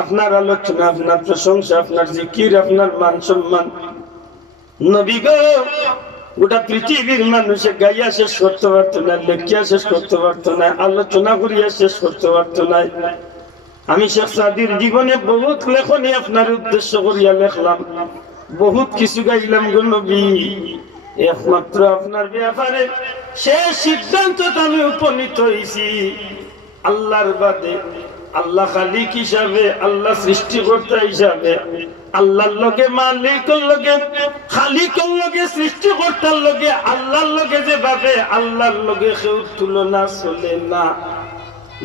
আপনার আলোচনা আপনার প্রশংসা আপনার জিকির আপনার মান সম্মান নবী গো গোটা পৃথিবীর মানুষে গাইয়া শেষ করতে পারতো না, লেখিয়া শেষ করতে পারতো না, আলোচনা করিয়া শেষ করতে পারতো না। আমি শেখ সাদির জীবনে বহুত লেখনী আপনার উদ্দেশ্য করিয়া লেখলাম, বহুত কিছু গাইলাম গো নবী। একমাত্র আপনার ব্যাপারে শেষ সিদ্ধান্ত আমি উপনীত হয়েছি আল্লাহর বাদে আল্লাহ খালিক হিসাবে, আল্লাহ সৃষ্টিকর্তা হিসাবে, আল্লাহর লগে মালিকের লগে খালিকের লগে সৃষ্টিকর্তার লগে আল্লাহর লগে যেভাবে আল্লাহর লগে কেউ তুলনা চলে না।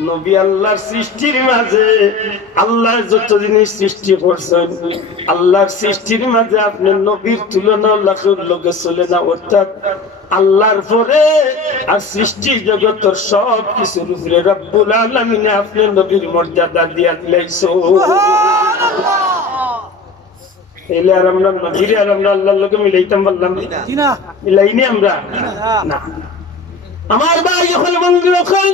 নবী আল্লাহর সৃষ্টির মাঝে আল্লাহ যত জিনিস সৃষ্টি করছেন আল্লাহর সৃষ্টির মাঝে আপনি নবীর তুলনা আল্লাহর লগে চলে না। অর্থাৎ আল্লাহর পরে আর সৃষ্টি জগতের সব কিছুর উপরে রব্বুল আলামিনে আপনি নবীর মর্যাদা দিয়া দিলাইছো। এলে আর আমরা নবীর আর আমরা আল্লাহর লগে মিলাইতাম বললাম জিনা মিলাইনি আমরা না। আমার ভাই হল বন্ধু হল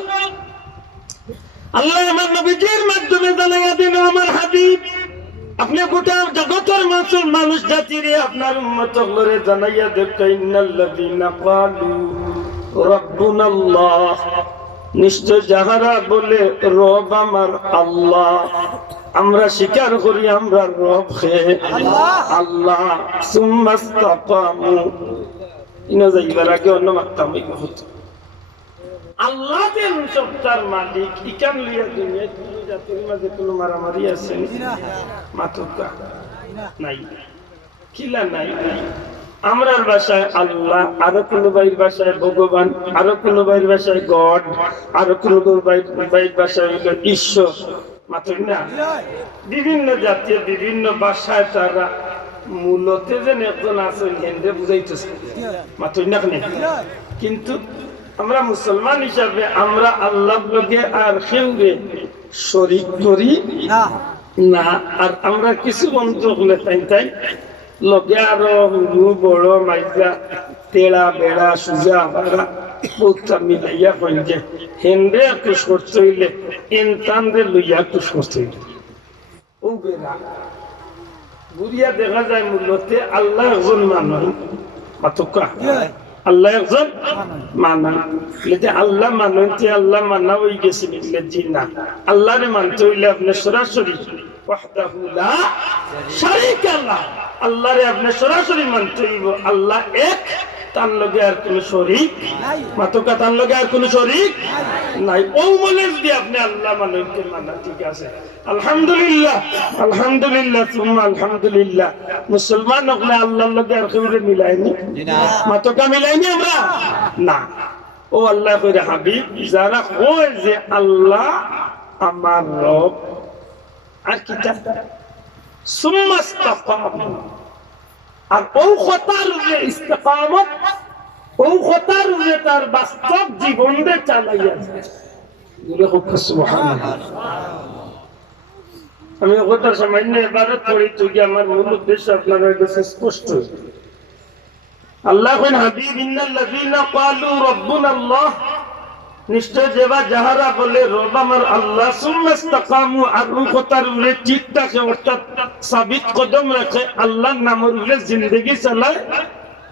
আল্লাহ আমার নবীজির মাধ্যমে জানাইয়া দিল আমার হাবিব আপনি গোটা জগতের মানুষ জাতিরে আপনার উম্মত হলরে জানাইয়া দেখো ইন্নাল্লাযীনা ক্বালু রাব্বুনাল্লাহ নিশ্চয় যাহারা বলে রব আমার আল্লাহ, আমরা স্বীকার করি আমরা রব হে আল্লাহ। সুম্মাস্তাকামু ইনা যাইবার আগে অন্য মাত্রা হইব হতো আল্লাহ দেন সত্তার মালিক ইকান লিয়া দুনিয়া দুই জাতির মাঝে কোনো মারামারি আছে মাতুকা নাই কিলা নাই। আমরার ভাষায় আল্লাহ, আরো কোনো বাইর ভাষায় ভগবান, আরো কোনো বাইর ভাষায় গড, আরো কোনো বাইর ভাষায় হইল ঈশ্বর। মাতুক না বিভিন্ন জাতীয় বিভিন্ন ভাষায় তারা মূলত যেন একজন আছেন হিন্দে বুঝাইতেছে মাতুক না। কিন্তু আমরা মুসলমান হিসাবে আমরা আল্লাহর লগে আর সঙ্গে শরীক করি না। আর আমরা কিছু বন্ধু হলে তাই লগে আরো বড় মাইজা তেড়া বেড়া সুজা বাড়া বহুটা মিলাইয়া কইন যে হেন্ডে কুশ করতে হইলে এনতানরে লইয়া কুশ করতে হইলে ও বেড়া বুড়িয়া দেখা যায় মূলতে আল্লাহ একজন মানুষ মাতুকা আল্লাহ একজন মানা লেতে আল্লাহ মানতে আল্লাহ মানা হয়ে গেছে জি না। আল্লাহরে মানতে হইলে আপনি সরাসরি ওয়াহদাহু লা শারীকা লাহ আল্লাহরে আপনি সরাসরি মানতে হইব আল্লাহ এক, তার লগে আর কোনো শরীক মাতকা, তার লগে আর কোনো শরীক নাই। ও মনে যদি আপনি আল্লাহ মানতে মানা ঠিক আছে আলহামদুলিল্লাহ আলহামদুলিল্লাহ সুম্মা আলহামদুলিল্লাহ। মুসলমান হলে আল্লাহর লগে আর কেউ মিলাইনি মাতকা মিলাইনি আমরা না। ও আল্লাহ কইরা হাবিব যারা কয় যে আল্লাহ আমার রব আর কিতাব সুম্মা ইসতাকামু আর ও কথার যে ইস্তেকামত ও কথার যে তার বাস্তব জীবনে চালাইয়া যায়। সুবহানাল্লাহ। আমি কথা সামান্য এবারে পড়ি তো কি আমার মূল উদ্দেশ্য আপনাদের কাছে স্পষ্ট। আল্লাহ কইন হাবিব ইন্নাল্লাযীনা ক্বালু রাব্বুনা আল্লাহ, নিশ্চয় যেবা যাহারা বলে রব আমার আল্লাহ, সুম্মা ইসতাকামু, আর কথার উপরে ঠিক থাকে অর্থাৎ সাবিত কদম রাখে, আল্লাহর নামের উপরে জিন্দেগি চালায়,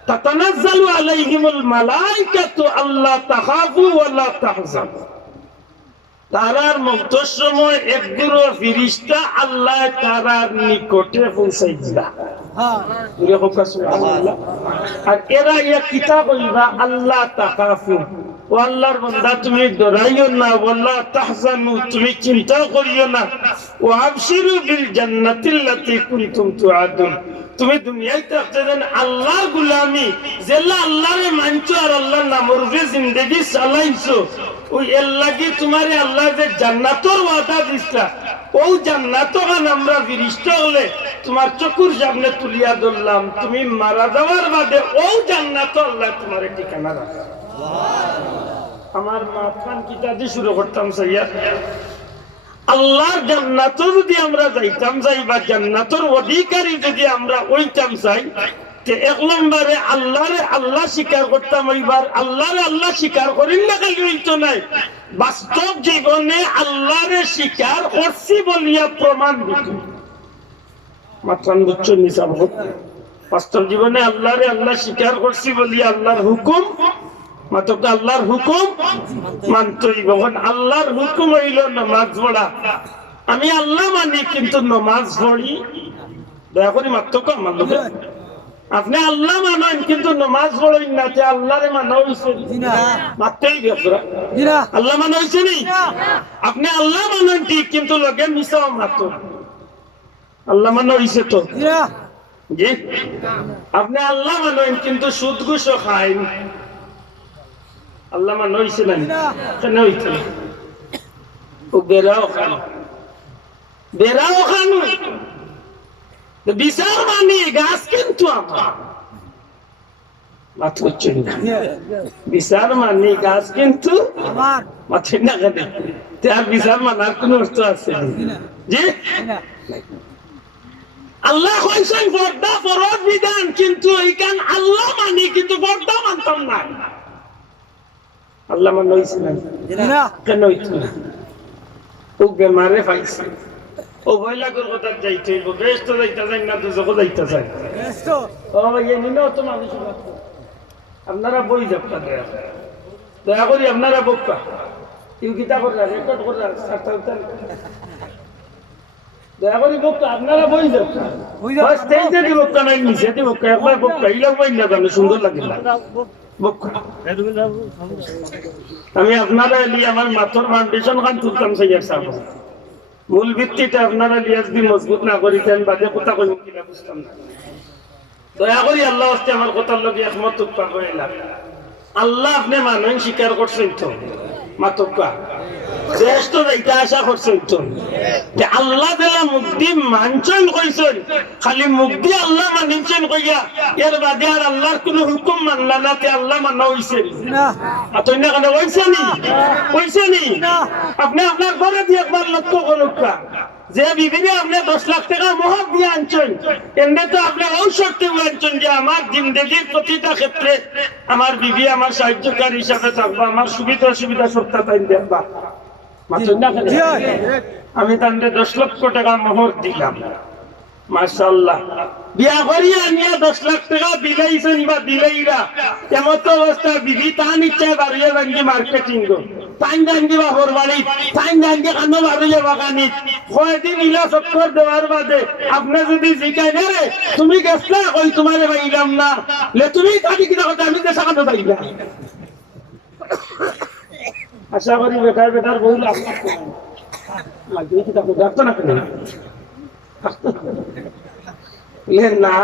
তাতানাজ্জালু আলাইহিমুল মালাইকাতু আল্লা তাখাফু ওয়া লা তাহজানু, তারার মৃত্যুর সময় একগুলো ফিরিস্তা আল্লাহ তারার নিকটে পৌঁছাই দিলা। আর এরা ইয়া কিতা কইবা, আল্লাহ তাখাফু, ও আল্লাহর বান্দা তুমি ডরাইও না, ওয়ালা তাহজানু তুমি চিন্তা করিও না, ও আবশিরু বিল জান্নাতিল্লাতী কুনতুম তুআদুন, তুমি দুনিয়ায় থাকতে দেন আল্লাহর গোলামি যেলা আল্লাহরে মানছো আর আল্লাহর নামের উপরে জিন্দেগি চালাইছো, ওই এর লাগি তোমারে আল্লাহ যে জান্নাতের ওয়াদা দিছলা, ও জান্নাত গান আমরা ফিরিস্তা হলে তোমার চকুর সামনে তুলিয়া ধরলাম, তুমি মারা যাওয়ার বাদে ও জান্নাত আল্লাহ তোমার ঠিকানা রাখা। আমার মাথান কিতা দিয়ে শুরু করতাম সাইয়া, আল্লাহর জান্নাতও যদি আমরা যাইতাম যাই বা জান্নাতের অধিকারী যদি আমরা ওইতাম চাই, তে এক নম্বরে আল্লাহরে আল্লাহ স্বীকার করতাম, এইবার আল্লাহরে আল্লাহ স্বীকার করিল না খালি হইতো নাই, বাস্তব জীবনে আল্লাহরে স্বীকার করছি বলিয়া প্রমাণ দিত। মাত্রান বুঝছো নিসাব হোক, বাস্তব জীবনে আল্লাহরে আল্লাহ স্বীকার করছি বলিয়া আল্লাহর হুকুম মাত্র আল্লাহর হুকুম মানতই। যখন আল্লাহর হুকুম হইল নামাজ পড়া, আমি আল্লাহ মানি কিন্তু নামাজ পড়ি, দয়া করি মাত্র আমার লোকে আপনি আল্লাহ মানেন কিন্তু নামাজ পড়েন না, আল্লাহরে মানা হইছে মাত্রই আল্লাহ মানা হইছে নি। আপনি আল্লাহ মানেন ঠিক কিন্তু লগে মিশাও মাত্র আল্লাহ মানা হইছে তো জি। আপনি আল্লাহ মানেন কিন্তু সুদ ঘুষও খাইন, আল্লাহ মানা হইছে না, কেন হইছে? ও বেড়াও খান, বেড়াও খান, বিচার মানি গাছ কিন্তু আমার বিচার মানি গাছ কিন্তু মাথে না কেন, তার বিচার মানার কোন অর্থ আছে জি? আল্লাহ কইছেন পর্দা ফরজ বিধান, কিন্তু এইখান আল্লাহ মানি কিন্তু পর্দা মানতাম না, আল্লাহ মান হইছে না, কেন হইতো না? ও বেমারে পাইছে, ও ভয়লাগর কথা যাইতে হইব, বেশ তো যাইতে যাই না, দুজক যাইতে চাই, ও এই নিলেও তো মানুষ আপনারা বই যাবটা দয়া করি, আপনারা বক্কা কেউ গীতা করলেন রেকর্ড করলেন, দয়া করি বক্কা আপনারা বই যাবটা স্টেজে দি বক্কা নাই, নিচে দি বক্কা, একবার বক্কা ইলাম বই না জানে সুন্দর লাগে না বক্কা। আমি আপনারা এলি আমার মাথর ফাউন্ডেশন খান তুলতাম সাইয়ার সাহেব, মূল ভিত্তিটা আপনারা লিয়াজ দি মজবুত না করিতেন, বাদে কথা কইব কিনা বুঝতাম না। দয়া করি আল্লাহ হস্তে আমার কথার লগে একমত উৎপা করিলাম। আল্লাহ আপনি মানুষ স্বীকার করছেন তো মাতকা শ্রেষ্ঠ এটা আশা করছেন তো, আল্লাহ দেলা মুক্তি মানছেন কইছেন, খালি মুক্তি আল্লাহ মানিছেন কইয়া এর বাদে আর আল্লাহর কোন হুকুম মানলা না, তে আল্লাহ মানা হইছে না? আপনি না কেন হইছে নি? হইছে নি? আপনি আপনার ঘরে দিয়ে একবার লক্ষ্য করুক, যে বিবিরে আপনি 10 লাখ টাকা মহর দিয়ে আনছেন, এমনি তো আপনি ঔষধ আনছেন যে আমার জিন্দগির প্রতিটা ক্ষেত্রে আমার বিবি আমার সাহায্যকারী হিসাবে থাকবা, আমার সুবিধা অসুবিধা সবটা তাই দেখবা। আমি তাদের 10 লক্ষ টাকা মোহর দিলাম, মাশাআল্লাহ বিয়া করিয়া নিয়ে 10 লাখ টাকা দিলাইছেন বা দিলাইরা, এমত অবস্থা বিবি তান ইচ্ছায় বাড়িয়ে ভাঙ্গি মার্কেটিং গো, তাই জানগি বা হরবাড়ি, তাই জানগি কানো বাড়িয়ে বাগানি, কয়দিন ইলা চক্কর দেওয়ার বাদে আপনি যদি জিকাই না রে তুমি গেছলা কই তোমারে পাইলাম না, লে তুমি তাকে কিনা কথা আমি দেশা কানো পাইলা। আশা করি বেটার বেটার বইল লাগবে কি তাকে ডাকতো না কেন না,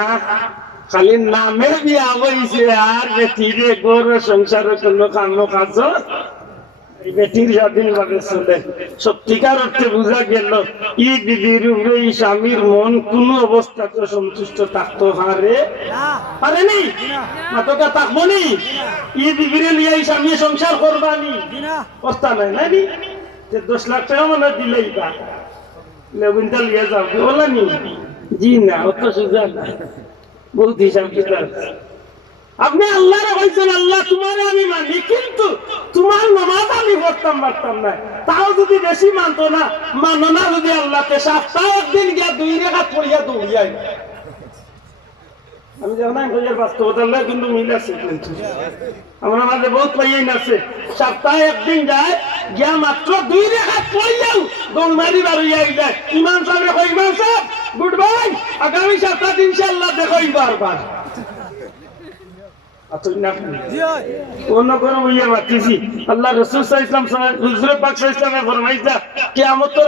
খালি নামে বিয়া হইছে আর বেটিরে গৌর সংসার কোনো কাম কাজ বেটির স্বাধীন ভাবে চলে। সত্যিকার অর্থে বোঝা গেল ই দিদির উপরে এই স্বামীর মন কোন অবস্থাতে সন্তুষ্ট থাকতো পারেনি, মাতকা থাকবো নি, ই দিদিরে লিয়ে এই স্বামী সংসার করবানি অবস্থা নাই নাকি? 10 লাখ টাকা মানে দিলেই বা লেগুনটা লিয়ে যাও বলা নি জি না অত সুযোগ না বহুত হিসাব কিতাব আপনি আল্লাহরে কইছেন আল্লাহ তোমারে আমি মানি কিন্তু তোমার নামাজ আমি পড়তাম পারতাম না তাও যদি বেশি মানতো না মানো না যদি আল্লাহকে সপ্তাহে একদিন গিয়া 2 রাকাত পড়িয়া দৌড়িয়াই আমি জানা কইয়ার বাস্তবতা আল্লাহ কিন্তু মিল আছে কিন্তু আমরা মাঝে বহুত পাইয়াই আছে সপ্তাহে একদিন যায় গিয়া মাত্র 2 রাকাত পড়িয়াও দৌড় মারি বাড়িয়াই যায় ইমাম সাহেব কই ইমাম সাহেব গুড বাই আগামী সপ্তাহে ইনশাআল্লাহ দেখো বারবার অন্য কোন বইয়া মাতিছি আল্লাহ রাসূল সাল্লাল্লাহু আলাইহি ওয়াসাল্লাম হুজুর পাক সাল্লাল্লাহু আলাইহি ওয়াসাল্লাম ফরমাইতা কিয়ামতের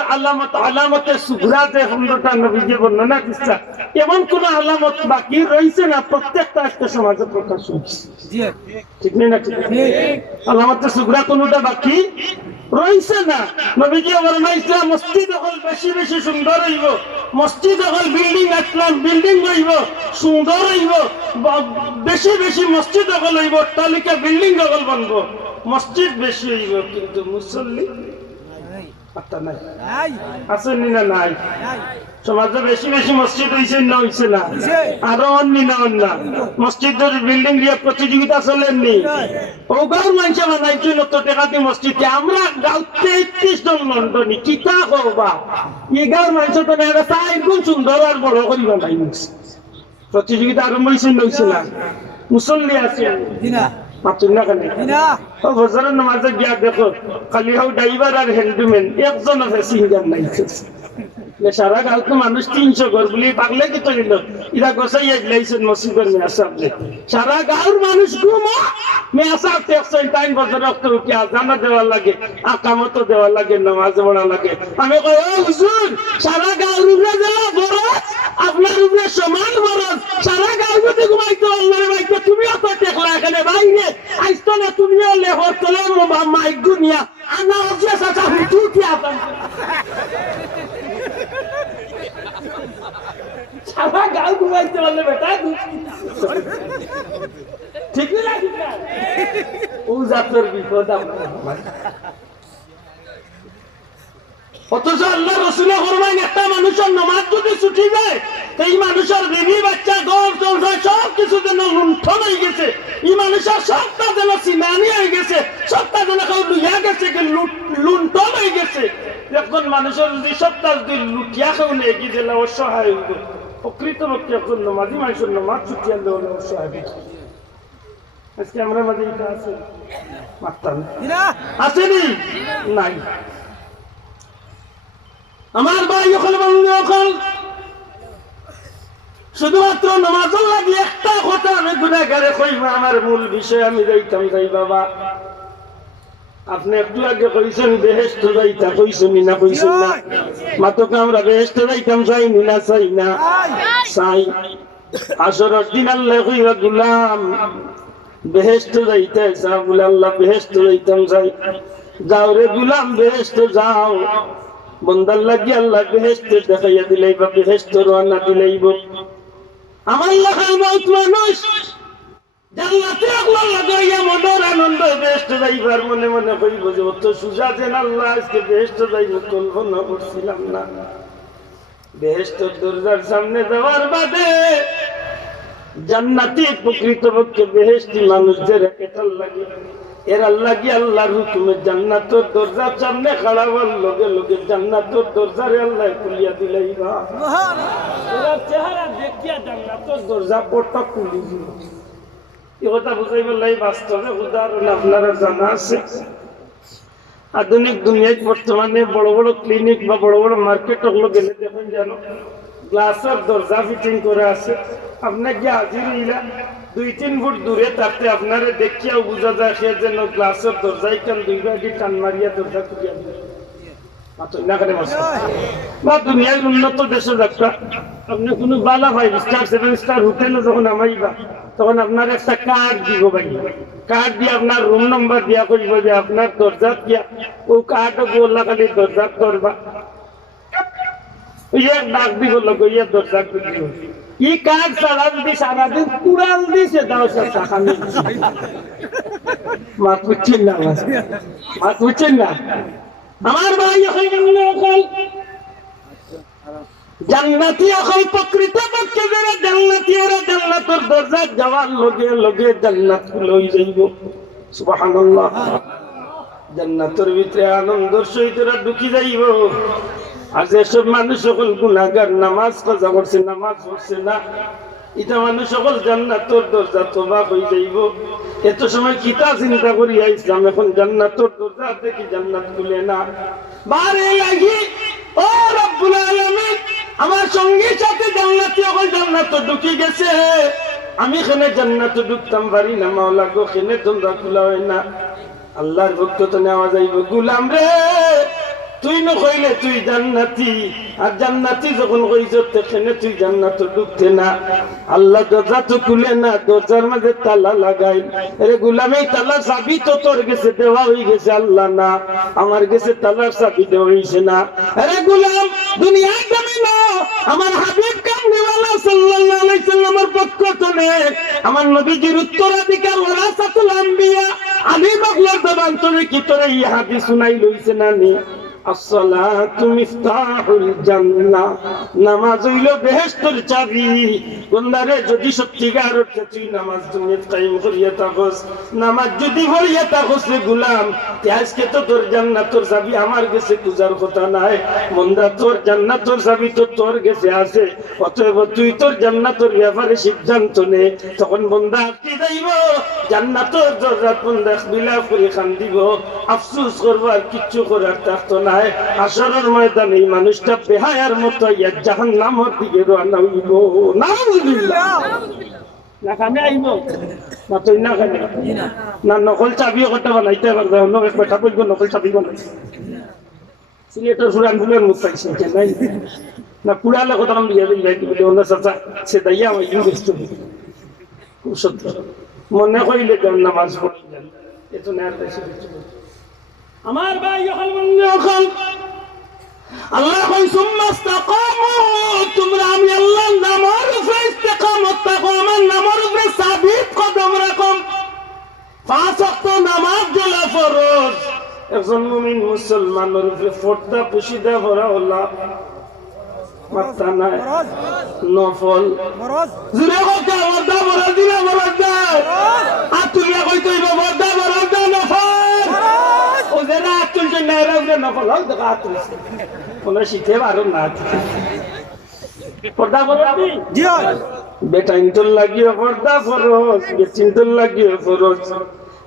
আলামতে সুগরাতে 15টা নবীজি বর্ণনা দিচ্ছা এমন কোন আলামত বাকি রইছে না প্রত্যেকটা আজকে সমাজে প্রকাশ হচ্ছে ঠিক না ঠিক আলামতে সুগরা কোনটা বাকি রইছে না নবীজি ফরমাইতা মসজিদ হল বেশি বেশি সুন্দর হইব মসজিদ হল বিল্ডিং আসলাম বিল্ডিং হইব সুন্দর হইব বেশি বেশি মসজিদ হল হইব তালিকা বিল্ডিং হল বানব মসজিদ বেশি হইব কিন্তু মুসল্লি আছে না নাই সমাজে বেশি বেশি মসজিদ হইছে না হইছে না আরো অন্য মসজিদের বিল্ডিং দিয়ে প্রতিযোগিতা চলেননি ও গাঁর মানুষ বানাইছে নত টাকাতে মসজিদে আমরা গাঁতে 31 জন লন্ডনী কিতা করবা এই গাঁর মানুষ তো না তাই গুণ সুন্দর আর বড় করি বানাই প্রতিযোগিতা আরম্ভ হইছে না হইছে না মুসল্লি আছে মাতুন না কেন ও ফজরের নামাজে গিয়া দেখো খালি হাও ড্রাইভার আর হ্যান্ডম্যান একজন আছে সিঙ্গার নাই সারা গাঁও তো মানুষ 300 ঘর বলি পাগলে কি তো নিল ইরা গোসাই লাইছেন মসজিদের মেয়াসাবলে সারা গাঁওর মানুষ ঘুমো মেয়াসাব দেখছেন টাইম বছর রক্ত উঠে আজানা দেওয়া লাগে আকামত দেওয়া লাগে নামাজ পড়া লাগে আমি কই ও হুজুর সারা গাঁওর উপরে যারা বরজ আপনার উপরে সমান বরজ সারা গাঁও যদি ঘুমাইতো আল্লাহর বাইতে তুমি অত টেকলা এখানে বাইরে আইতো না তুমিও লেহর তোলে মাইক গুনিয়া আনা অবজে সাথে হুটু কি আপন সারা গাঁও ঘুমাইতে পারলে বেটা ঠিক না ও জাতের বিপদ অথচ আল্লাহ রসুল ফরমান একটা মানুষের নামাজ যদি ছুটি যায় এই মানুষের বিবি বাচ্চা ঘর সংসার সব কিছু যেন লুণ্ঠন হয়ে গেছে এই মানুষের সবটা যেন সিনানি হয়ে গেছে সবটা যেন কেউ লুইয়া গেছে লুণ্ঠন হয়ে গেছে একজন মানুষের যদি সবটা যদি লুটিয়া কেউ নিয়ে গিয়ে গেলে অসহায় হইব প্রকৃতপক্ষে একজন নামাজি মানুষের নামাজ ছুটি আনলে হলে অসহায় আজকে আমরা মাঝে এটা আছে মারতাম আসেনি নাই আমার ভাই ওখানে বলুন ওখান শুধুমাত্র নামাজের লাগে একটা কথা আমি গুনাহগারে কইব আমার মূল বিষয় আমি যাইতাম যাই বাবা আপনি একটু আগে কইছেন বেহেশত যাইতা কইছেন না কইছেন না মাতকে আমরা বেহেশত যাইতাম চাই না চাই না চাই আসরের দিন আল্লাহ কইবা গোলাম বেহেশত যাইতে চাও বলে আল্লাহ বেহেশত যাইতাম চাই যাও রে গোলাম বেহেশত যাও বন্দার লাগি আল্লাহ বেহেশত দেখাইয়া দিলেই বা বেহেশত রানা দিলেইব আমার লাখার মত মানুষ জান্নাতে আল্লাহ লাগাইয়া মনের আনন্দ বেহেশত যাইবার মনে মনে কইব যে অত সুজা যেন আল্লাহ আজকে বেহেশত যাইব কল্পনা করছিলাম না বেহেশতের দরজার সামনে যাওয়ার বাদে জান্নাতি প্রকৃতপক্ষে বেহেশতি মানুষদের এটার লাগে এর আল্লাহ কি আল্লাহর হুকুমে জান্নাতের দরজার সামনে খাড়া হওয়ার লগে লগে জান্নাতের দরজারে আল্লাহ খুলিয়া দিলেই বা ওরা চেহারা দেখিয়া জান্নাতের দরজা পড়তা খুলি দিল এই কথা বুঝাই বললাই বাস্তবে উদাহরণ আপনারা জানা আছে আধুনিক দুনিয়ায় বর্তমানে বড় বড় ক্লিনিক বা বড় বড় মার্কেট ওগুলো গেলে দেখুন জানো গ্লাসের দরজা ফিটিং করে আছে আপনার কি হাজির হইলা 2-3 ফুট দূরে তাতে আপনারে দেখিয়াও বোঝা যায় সে যেন গ্লাসের দরজায় কান 2 বাটি টান মারিয়া দরজা খুলিয়া দিল বা দুনিয়ার উন্নত দেশে যাত্রা আপনি কোনো বালা 5 স্টার 7 স্টার হোটেলে যখন আমাইবা তখন আপনার একটা কার্ড দিব ভাই কার্ড দিয়ে আপনার রুম নাম্বার দিয়া কইব যে আপনার দরজা দিয়া ও কার্ড গোলা খালি দরজা করবা ওই এক ডাক দিব লোক ইয়া দরজা দিব ই কার্ড সারা যদি সারাদিন পুরান দিছে দাও টাকা মাত বুঝছেন না মাত বুঝছেন না আমার ভাই এখন জান্নাতি এখন প্রকৃত পক্ষে যারা জান্নাতি ওরা জান্নাতের দরজা যাওয়ার লগে লগে জান্নাত লই যাইব সুবহানাল্লাহ জান্নাতের ভিতরে আনন্দের সহিত ওরা ঢুকি যাইব আর যেসব মানুষ সকল গুনাহগার নামাজ কাজা করছে নামাজ পড়ছে না এটা মানুষ সকল জান্নাতের দরজা তোবা হয়ে যাইব এত সময় কিতা চিন্তা করি ইসলাম এখন জান্নাতের দরজা দেখি জান্নাত খুলে না বারে লাগি ও রব্বুল আলামিন আমার সঙ্গীর সাথে জান্নাতি সকল জান্নাত ঢুকি গেছে আমি এখানে জান্নাত ঢুকতাম পারি না মাওলা গো এখানে দরজা খোলা হয় না আল্লাহর ভক্ত তো নেওয়া যাইব গোলাম রে তুই না কইলে তুই জান্নাতি আর জান্নাতি যখন কইছ সেখানে তুই জান্নাতে ঢুকতে না আল্লাহ দরজা তো খুলে না দরজার মাঝে তালা লাগাই আরে গোলাম এই তালার চাবি তো তোর গেছে দেওয়া হয়ে গেছে আল্লাহ না আমার গেছে তালার চাবি দেওয়া হয়েছে না আরে গোলাম দুনিয়ায় যাবে না আমার হাবিব কামলিওয়ালা সাল্লাল্লাহু আলাইহি সাল্লামের পক্ষ থেকে আমার নবীজির উত্তরাধিকার ওয়ারাসাতুল আম্বিয়া আলী বাগলার জবান থেকে কি তোরে এই হাদিস শুনাই লইছে না নি আসসালাতু মিফতাহুল জান্নাহ নামাজ হইলো বেহেশতের চাবি বন্দারে যদি সত্যিকার অর্থে তুই নামাজ দুনিয়াত কায়েম করিয়া থাকস নামাজ যদি পড়িয়া থাকস রে গোলাম আজকে তো তোর জান্নাতের চাবি আমার কাছে খুঁজার কথা নাই বন্দা তোর জান্নাতের চাবি তো তোর কাছে আছে অতএব তুই তোর জান্নাতের ব্যাপারে সিদ্ধান্ত নে তখন বন্দা কি যাইব জান্নাতের দরজা বন্দা বিলাপ করে খান দিব আফসোস করব আর কিচ্ছু করার থাকতো না আসরের ময়দানে এই মানুষটা বেহায়ার মতো জাহান্নামের দিকে রওনা হইব নাউযুবিল্লাহ না কানে আইব না তুই না কানে না নকল চাবি কথা বানাইতে পারবে অন্য এক কথা বলবো নকল চাবি বানাই সিলেটের সুরান ফুলের মুখ পাইছে নাই না পুরালে কথা আমি দিয়ে দিই বলে অন্য চাচা সে দাইয়া আমার ইনভেস্ট খুব সত্য মনে কইলে নামাজ পড়লেন এত না বেশি আমার ভাই হল বন্ধু হল আল্লাহ কই সুম্মাস্তাকামু তোমরা আমি আল্লাহর নামের উপরে ইস্তেকামত থাকো আমার নামের উপরে সাবিত কদম রাখো পাঁচ ওয়াক্ত নামাজ জলা ফরজ একজন মুমিন মুসলমানের উপরে ফরদা পুশিদা ভরা হলো মাত্তা নাই নফল ফরজ জুরে কথা ওয়াদা ভরা দিলে ভরা দাও আতুলিয়া কই তুই ওয়াদা ভরা দাও নফল ওদেরা আতুল যে নাইরা উরে নফল হল দেখা আতুল ওনা শিখে পারো না পর্দা বলবি জি বেটা ইনতুল লাগিও পর্দা ফরজ বেচিনতুল লাগিও ফরজ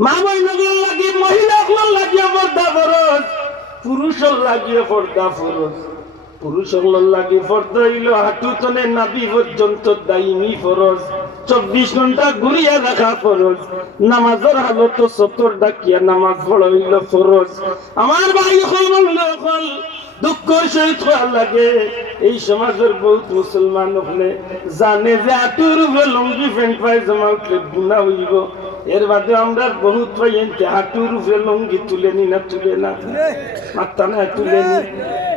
মা বইনগুলো লাগি মহিলাগুলো লাগিও পর্দা ফরজ পুরুষের লাগিও পর্দা ফরজ পুরুষগুলো লাগি পর্দা হইলো হাঁটু তনে নাভি পর্যন্ত দাইমি ফরজ 24 ঘন্টা ঘুরিয়া রাখা ফরজ নামাজের হালত সতর ডাকিয়া নামাজ পড়া হইল ফরজ আমার ভাই হল দুঃখের সহিত হওয়ার লাগে এই সমাজের বহুত মুসলমান হলে জানে যে হাঁটুর উপরে লঙ্গি প্যান্ট পায়জামা উঠলে গুনাহ হইব এর বাদে আমরা বহুত পাইতে হাঁটুর উপরে লঙ্গি তুলে নি না তুলে না মাত্তা না তুলে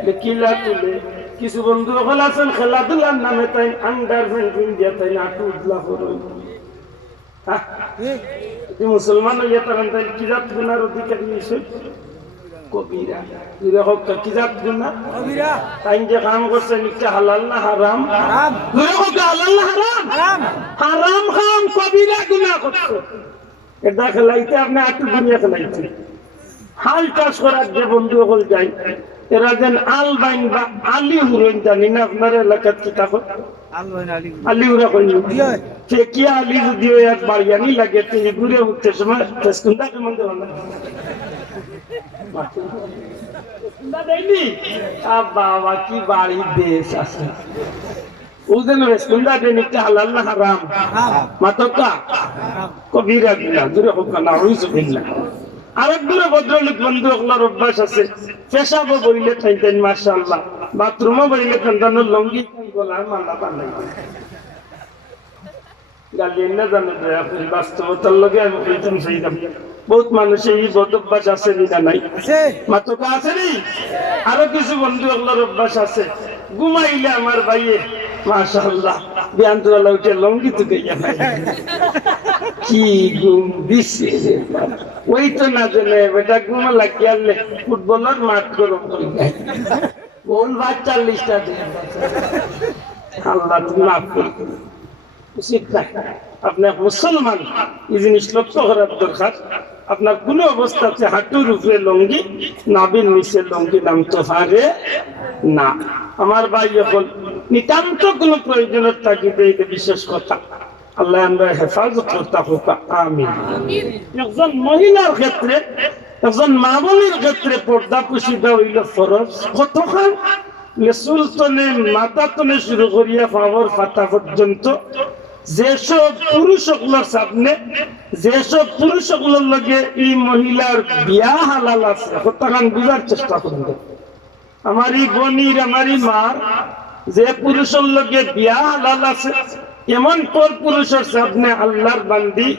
নি কিলা তুলে কিছু বন্ধু হল আছেন খেলাধুলার নামে তাই আন্ডার প্যান্ট পিন্ডিয়া তাই হাঁটু উঠলা করই মুসলমান হইয়া তারা তাই কিরাত গুনার অধিকারী নিশ্চয় কবিরা দুরে হোক কিরাত গুনাহ কবিরা তাই যে কাম করছে নিচে হালাল না হারাম হারাম দুরে হোক হালাল না হারাম হারাম হারাম কাম কবিরা গুনাহ করছে এটা খেলাইতে আপনি আটু দুনিয়া খেলাইতে হাল চাষ করার যে বন্ধু হল যায় এরা যেন আল বাইন বা আলি হুরেন জানি না আপনার এলাকার কি তখন আলি উরা কই সে কি আলি যদি এক বাড়িয়ানি লাগে তিনি ঘুরে উঠতে সময় তেসকুন্দা কেমন দেওয়া বাবা কি বাড়ি দেশ আছে ওদের তেসকুন্দা দেনিকটা হালাল না হারাম মাতকা কবিরা গুনাহ দূরে হোক না নাউযুবিল্লাহ আরেক দূরে ভদ্রলোক বন্ধু আপনার অভ্যাস আছে পেশাবো বইলে থাইতেন মাশাআল্লাহ বাথরুমও বইলে সন্তানের লঙ্গি গলার মালা বানাই গালিয়েন না জানো আপনি বাস্তবতার লগে আমি কইতাম সেই দাম বহুত মানুষের এই বদ অভ্যাস আছে না নাই মাতকা আছে নি আরো কিছু বন্ধু আপনার অভ্যাস আছে ঘুমাইলে আমার ভাইয়ে মাশাআল্লাহ বিয়ান্তলা উঠে লঙ্গি তো গইয়া ভাই কি ঘুম দিছে ওই তো না জানে বেটা ঘুম লাগিয়ালে ফুটবলের মাঠ গরম করে কোন বাচ্চা 40টা দিয়ে আল্লাহ তুমি মাফ করো উচিত নাই আপনার মুসলমান এই জিনিস লক্ষ্য করার দরকার আপনার কোন অবস্থাতে হাঁটুর উপরে লঙ্গি নাবির নিচে লঙ্গি নামতে পারে না আমার ভাই যখন নিতান্ত কোন প্রয়োজনের তাগিদে এটা বিশেষ কথা আল্লাহ আমরা হেফাজত করতে হোক আমিন একজন মহিলার ক্ষেত্রে একজন মা বোনের ক্ষেত্রে পর্দা পুষিদা হইল ফরজ কতক্ষণ চুল তলে মাথা তলে শুরু করিয়া পাওয়ার ফাতা পর্যন্ত যেসব পুরুষগুলোর সামনে যেসব পুরুষগুলোর লগে এই মহিলার বিয়া হালাল আছে কতক্ষণ বুঝার চেষ্টা করুন আমার এই বোনির আমার এই মার যে পুরুষের লগে বিয়া হালাল আছে এমন পর পুরুষের সামনে আল্লাহর বান্দি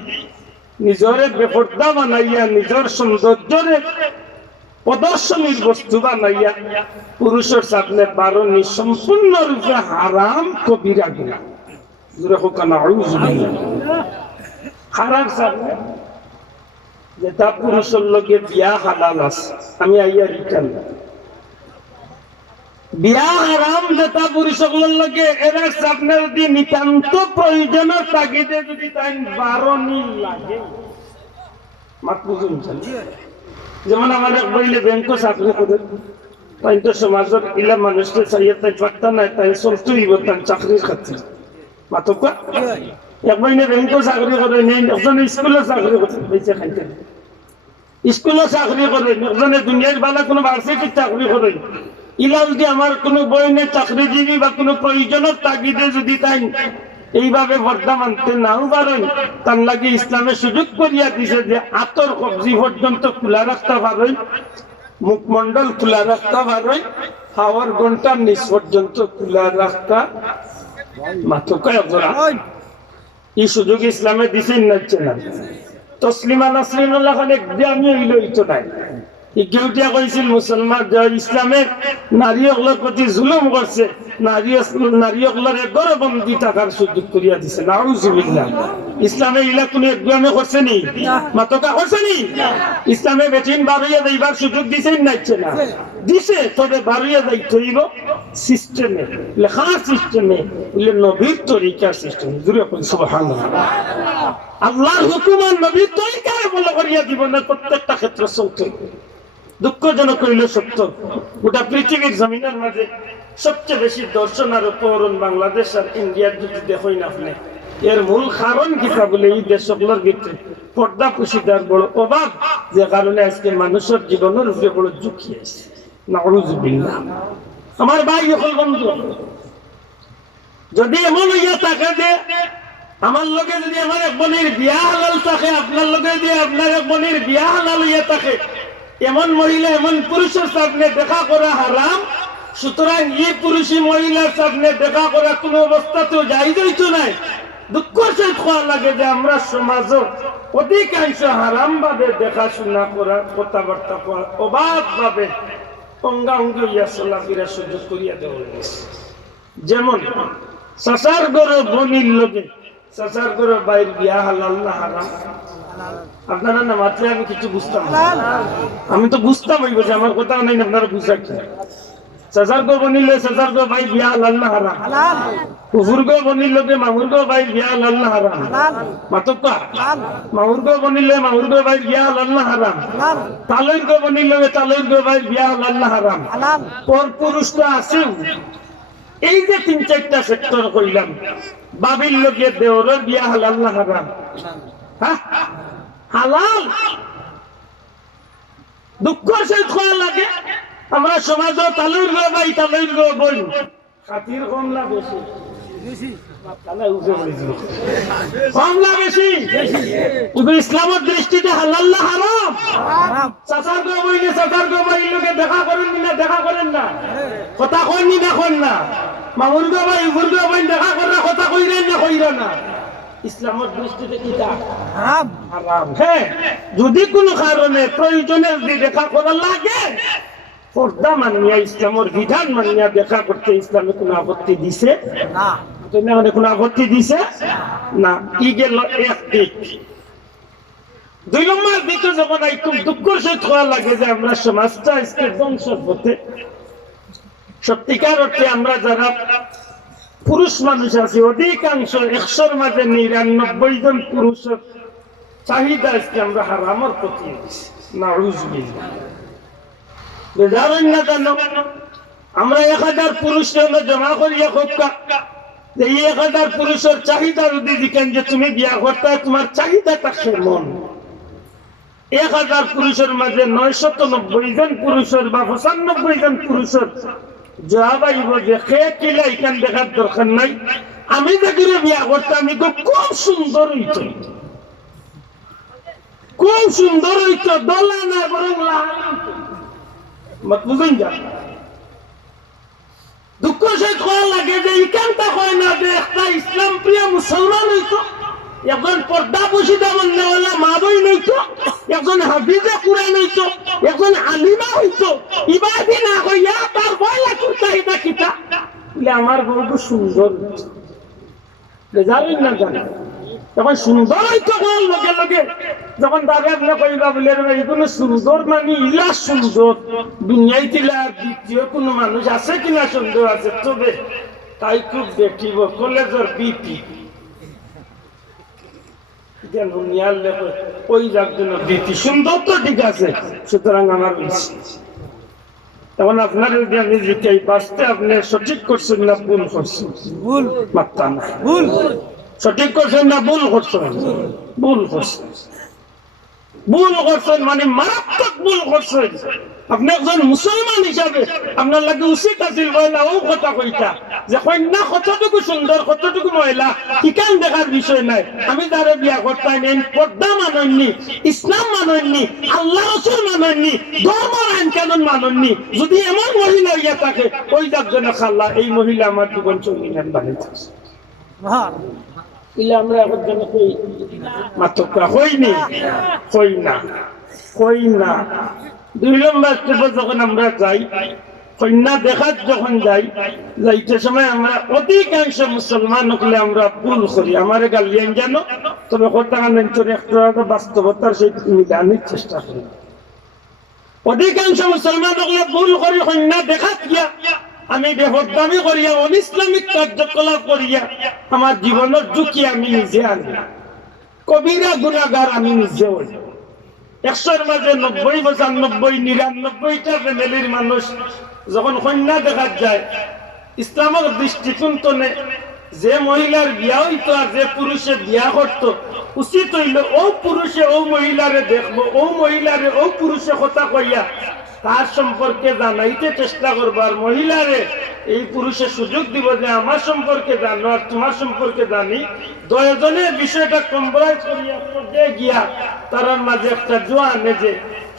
নিজরে বেপর্দা বানাইয়া নিজের সৌন্দর্যের প্রদর্শনীর বস্তু বানাইয়া পুরুষের সামনে বারণী সম্পূর্ণরূপে হারাম কবিরা গুনাহ জোরে হোক না হারাম সামনে যেটা পুরুষের লগে বিয়া হালাল আছে আমি আইয়া রিটার্ন বিয়া হারাম যেটা পুরুষগুলোর লগে এরা সামনে যদি নিতান্ত প্রয়োজনের তাগিদে যদি তাই বারণী লাগে মাত বুঝুন যেমন আমাদের বললে ব্যাংক চাকরি করে তাই তো সমাজের ইলা মানুষকে চাইয়ে তাই পারতা নাই তাই চলতেই তাই চাকরির ক্ষেত্রে মাতকা এক মহিনে ব্যাংক চাকরি করে নেই একজন স্কুলে চাকরি করে বেঁচে খাইতে স্কুলে চাকরি করে একজনে দুনিয়ার বালা কোনো ভার্সিটির চাকরি করে ইলা যদি আমার কোনো বইনে চাকরিজীবী বা কোনো প্রয়োজনের তাগিদে যদি তাই এইভাবে পর্দা মানতে নাও পারেন তার লাগে ইসলামে সুযোগ করিয়া দিছে যে আতর কবজি পর্যন্ত খোলা রাখতে পারেন মুখমন্ডল খোলা রাখতে পারেন হাওয়ার ঘন্টার নিচ পর্যন্ত খোলা রাখতে মাথকায় এই সুযোগ ইসলামে দিছেন না তসলিমা নাসরিনুল্লাহ খান একদমই হইল ইতো নাই ইকেউটিয়া কইছিল মুসলমান ইসলামের নারীগুলোর প্রতি জুলুম করছে নারীগুলোর গর্ভবন্দী টাকার সুযোগ করিয়া দিছে নাউজুবিল্লাহ ইসলামে ইলা কোন একদমে করছে নি মাতকা করছে নি ইসলামে বেটিন বাড়িয়ে যাইবার সুযোগ দিছেন নাইছে না দিছে তবে বাড়িয়ে যাইতে হইব সিস্টেমে লেখা সিস্টেমে ইলে নবীর তরিকার সিস্টেম জুড়ে কোন সুবহানাল্লাহ আল্লাহর হুকুম আর নবীর তরিকার বলে করিয়া জীবনের প্রত্যেকটা ক্ষেত্র চলতে দুঃখজনক হইল সত্য গোটা পৃথিবীর জমিনের মাঝে সবচেয়ে বেশি দর্শন আর উপকরণ বাংলাদেশ আর ইন্ডিয়ার যদি দেখই না আপনি এর মূল কারণ কিতা বলে এই দেশগুলোর ভিতরে পর্দা পুশিদার বড় অভাব যে কারণে আজকে মানুষের জীবনের উপরে বড় ঝুঁকি আছে নাউজুবিল্লাহ আমার ভাই সকল বন্ধু যদি এমন হইয়া থাকে যে আমার লগে যদি আমার এক বোনের বিয়া হালাল থাকে আপনার লগে যদি আপনার এক বোনের বিয়া হালাল হইয়া থাকে এমন মহিলা এমন পুরুষের সামনে দেখা করা হারাম সুতরাং এই পুরুষী মহিলার সামনে দেখা করা কোন অবস্থাতেও জায়েজ হইতো নাই দুঃখ সে খোয়া লাগে যে আমরা সমাজ অধিকাংশ হারাম ভাবে দেখাশোনা করা কথাবার্তা করা অবাধ ভাবে অঙ্গাঙ্গ ইয়া চলাফেরা সুযোগ করিয়া দেওয়া হয়েছে যেমন চাচার গরো বনির লগে চাচার গরো বাইর বিয়া হালাল না হারাম আপনারা না মাত্র আমি কিছু বুঝতাম আমি তো বুঝতাম হইব যে আমার কথা নাই আপনারা বুঝা কি চাচার গো বনিলে চাচার গো ভাই বিয়া হালাল না হারাম কুকুর গো বনির লগে মামুর গো ভাই বিয়া হালাল না হারাম মাতকা মামুর গো বনিলে মামুর গো ভাই বিয়া হালাল না হারাম তালইর গো বনির লগে তালইর গো ভাই বিয়া হালাল না হারাম পর পুরুষ তো আছে এই যে 3-4টা সেক্টর কইলাম বাবির লগে দেওরের বিয়া হালাল না হারাম হ্যাঁ হালাল দুঃখ সে খোয়া লাগে আমরা সমাজ তালুর গো ভাই তালুর গো বই খাতির কম না বেশি কমলা বেশি কিন্তু ইসলামের দৃষ্টিতে হালাল না হারাম চাচার গো বইলে চাচার গো ভাই লোকে দেখা করেন না দেখা করেন না কথা কইনি দেখুন না মামুর গো ভাই উগুর গো ভাই দেখা করেন কথা কইরেন না কইরা না ইসলামের দৃষ্টিতে কি হারাম হারাম হ্যাঁ যদি কোনো কারণে প্রয়োজনে যদি দেখা করা লাগে পর্দা মানিয়া ইসলামের বিধান মানিয়া দেখা করতে ইসলামে কোনো আপত্তি দিছে না তুমি কোনো আপত্তি দিছে না ই গেল এক দিক 2 নম্বর দিকে যখন খুব দুঃখের সহিত হওয়া লাগে যে আমরা সমাজটা আজকে ধ্বংসের পথে সত্যিকার অর্থে আমরা যারা পুরুষ মানুষ আছি অধিকাংশ 100-র মাঝে 99 জন পুরুষের চাহিদা আজকে আমরা হারামের প্রতি নাউজুবিল্লাহ। বেজারেন না জানো আমরা 1000 পুরুষ জমা করিয়া খোকা এই 1000 পুরুষের চাহিদা যদি দেখেন যে তুমি বিয়া করতে তোমার চাহিদাটা কেমন, 1000 পুরুষের মাঝে 990 জন পুরুষের বা 95 জন পুরুষের জবাব আইব যে খেয়ে কিলা এখান দেখার দরকার নাই, আমি দেখি বিয়া করতে আমি খুব সুন্দর হইতো, খুব সুন্দর হইতো, দলা না বরং মত বুঝুন যা। দুঃখ সহিত হওয়া লাগে যে ইকানটা হয় না যে একটা ইসলাম প্রিয় মুসলমান হইতো, একজন পর্দা বসিদা বললেওয়ালা মা বই নইতো, একজন হাফিজে কুরআন হইতো, একজন আলিমা হইতো, ইবাদি না হইয়া তার বয়লা চাহিদা কিতা বলে আমার বউ সুন্দর জানেন না জানেন। তখন সুন্দর হইতো লগে লগে যখন দাদা আপনি কইবা বলে এগুলো সুন্দর মানে ইলা সুন্দর দুনিয়ায় তিলা দ্বিতীয় কোনো মানুষ আছে কিনা সুন্দর আছে, তবে তাই খুব দেখিব কলেজের বিপি ওই যার জন্য বিপি সুন্দর তো ঠিক আছে, সুতরাং আমার তখন আপনার আমি জিজ্ঞাই বাঁচতে আপনি সঠিক করছেন না ভুল করছেন, ভুল মাত্রা না ভুল সঠিক করছেন না ভুল করছেন, ভুল করছেন, ভুল করছেন মানে মারাত্মক ভুল করছেন। আপনি একজন মুসলমান হিসাবে আপনার লাগে উচিত আছিল মহিলা ও কথা কইতা যে কন্যা কতটুকু সুন্দর কতটুকু মহিলা ঠিকান দেখার বিষয় নাই, আমি যারা বিয়া করতাম এই পর্দা মানননি, ইসলাম মানননি, আল্লাহ রাসূল মানননি, ধর্ম আইন কানুন মানননি, যদি এমন মহিলা হইয়া থাকে ওই যার জন্য খাল্লা এই মহিলা আমার জীবন চলি নেন বানাইতেছে ইলে আমরা এখন জন্য কই মাতকা হইনি কই না কই না। 2 নম্বর স্টেপে যখন আমরা যাই কন্যা দেখার যখন যাই যাইতে সময় আমরা অধিকাংশ মুসলমান হলে আমরা ভুল করি, আমার গালিয়ান জানো তবে কথা একটা বাস্তবতার সেই মিলানোর চেষ্টা করি। অধিকাংশ মুসলমান হলে ভুল করি কন্যা দেখাত গিয়া আমি বেহদ্দামি করিয়া অনিসলামিক কার্যকলাপ করিয়া আমার জীবনের ঝুঁকি আমি নিজে আনি, কবিরা গুনাহগার আমি নিজে হই। 100-র মাঝে 90, 95, 99টা ফ্যামিলির মানুষ যখন কন্যা দেখা যায় ইসলামের দৃষ্টিকোণ যে মহিলার বিয়া হইতো আর যে পুরুষে বিয়া করত উচিত হইল ও পুরুষে ও মহিলারে দেখবো, ও মহিলারে ও পুরুষে কথা কইয়া তার সম্পর্কে জানাইতে চেষ্টা করবো, আর মহিলারে এই পুরুষের সুযোগ দিব যে আমার সম্পর্কে জানো আর তোমার সম্পর্কে জানি, দুজনের বিষয়টা কম্প্রোমাইজ করিয়া পর্যায়ে গিয়া তার মাঝে একটা জোয়া আনে যে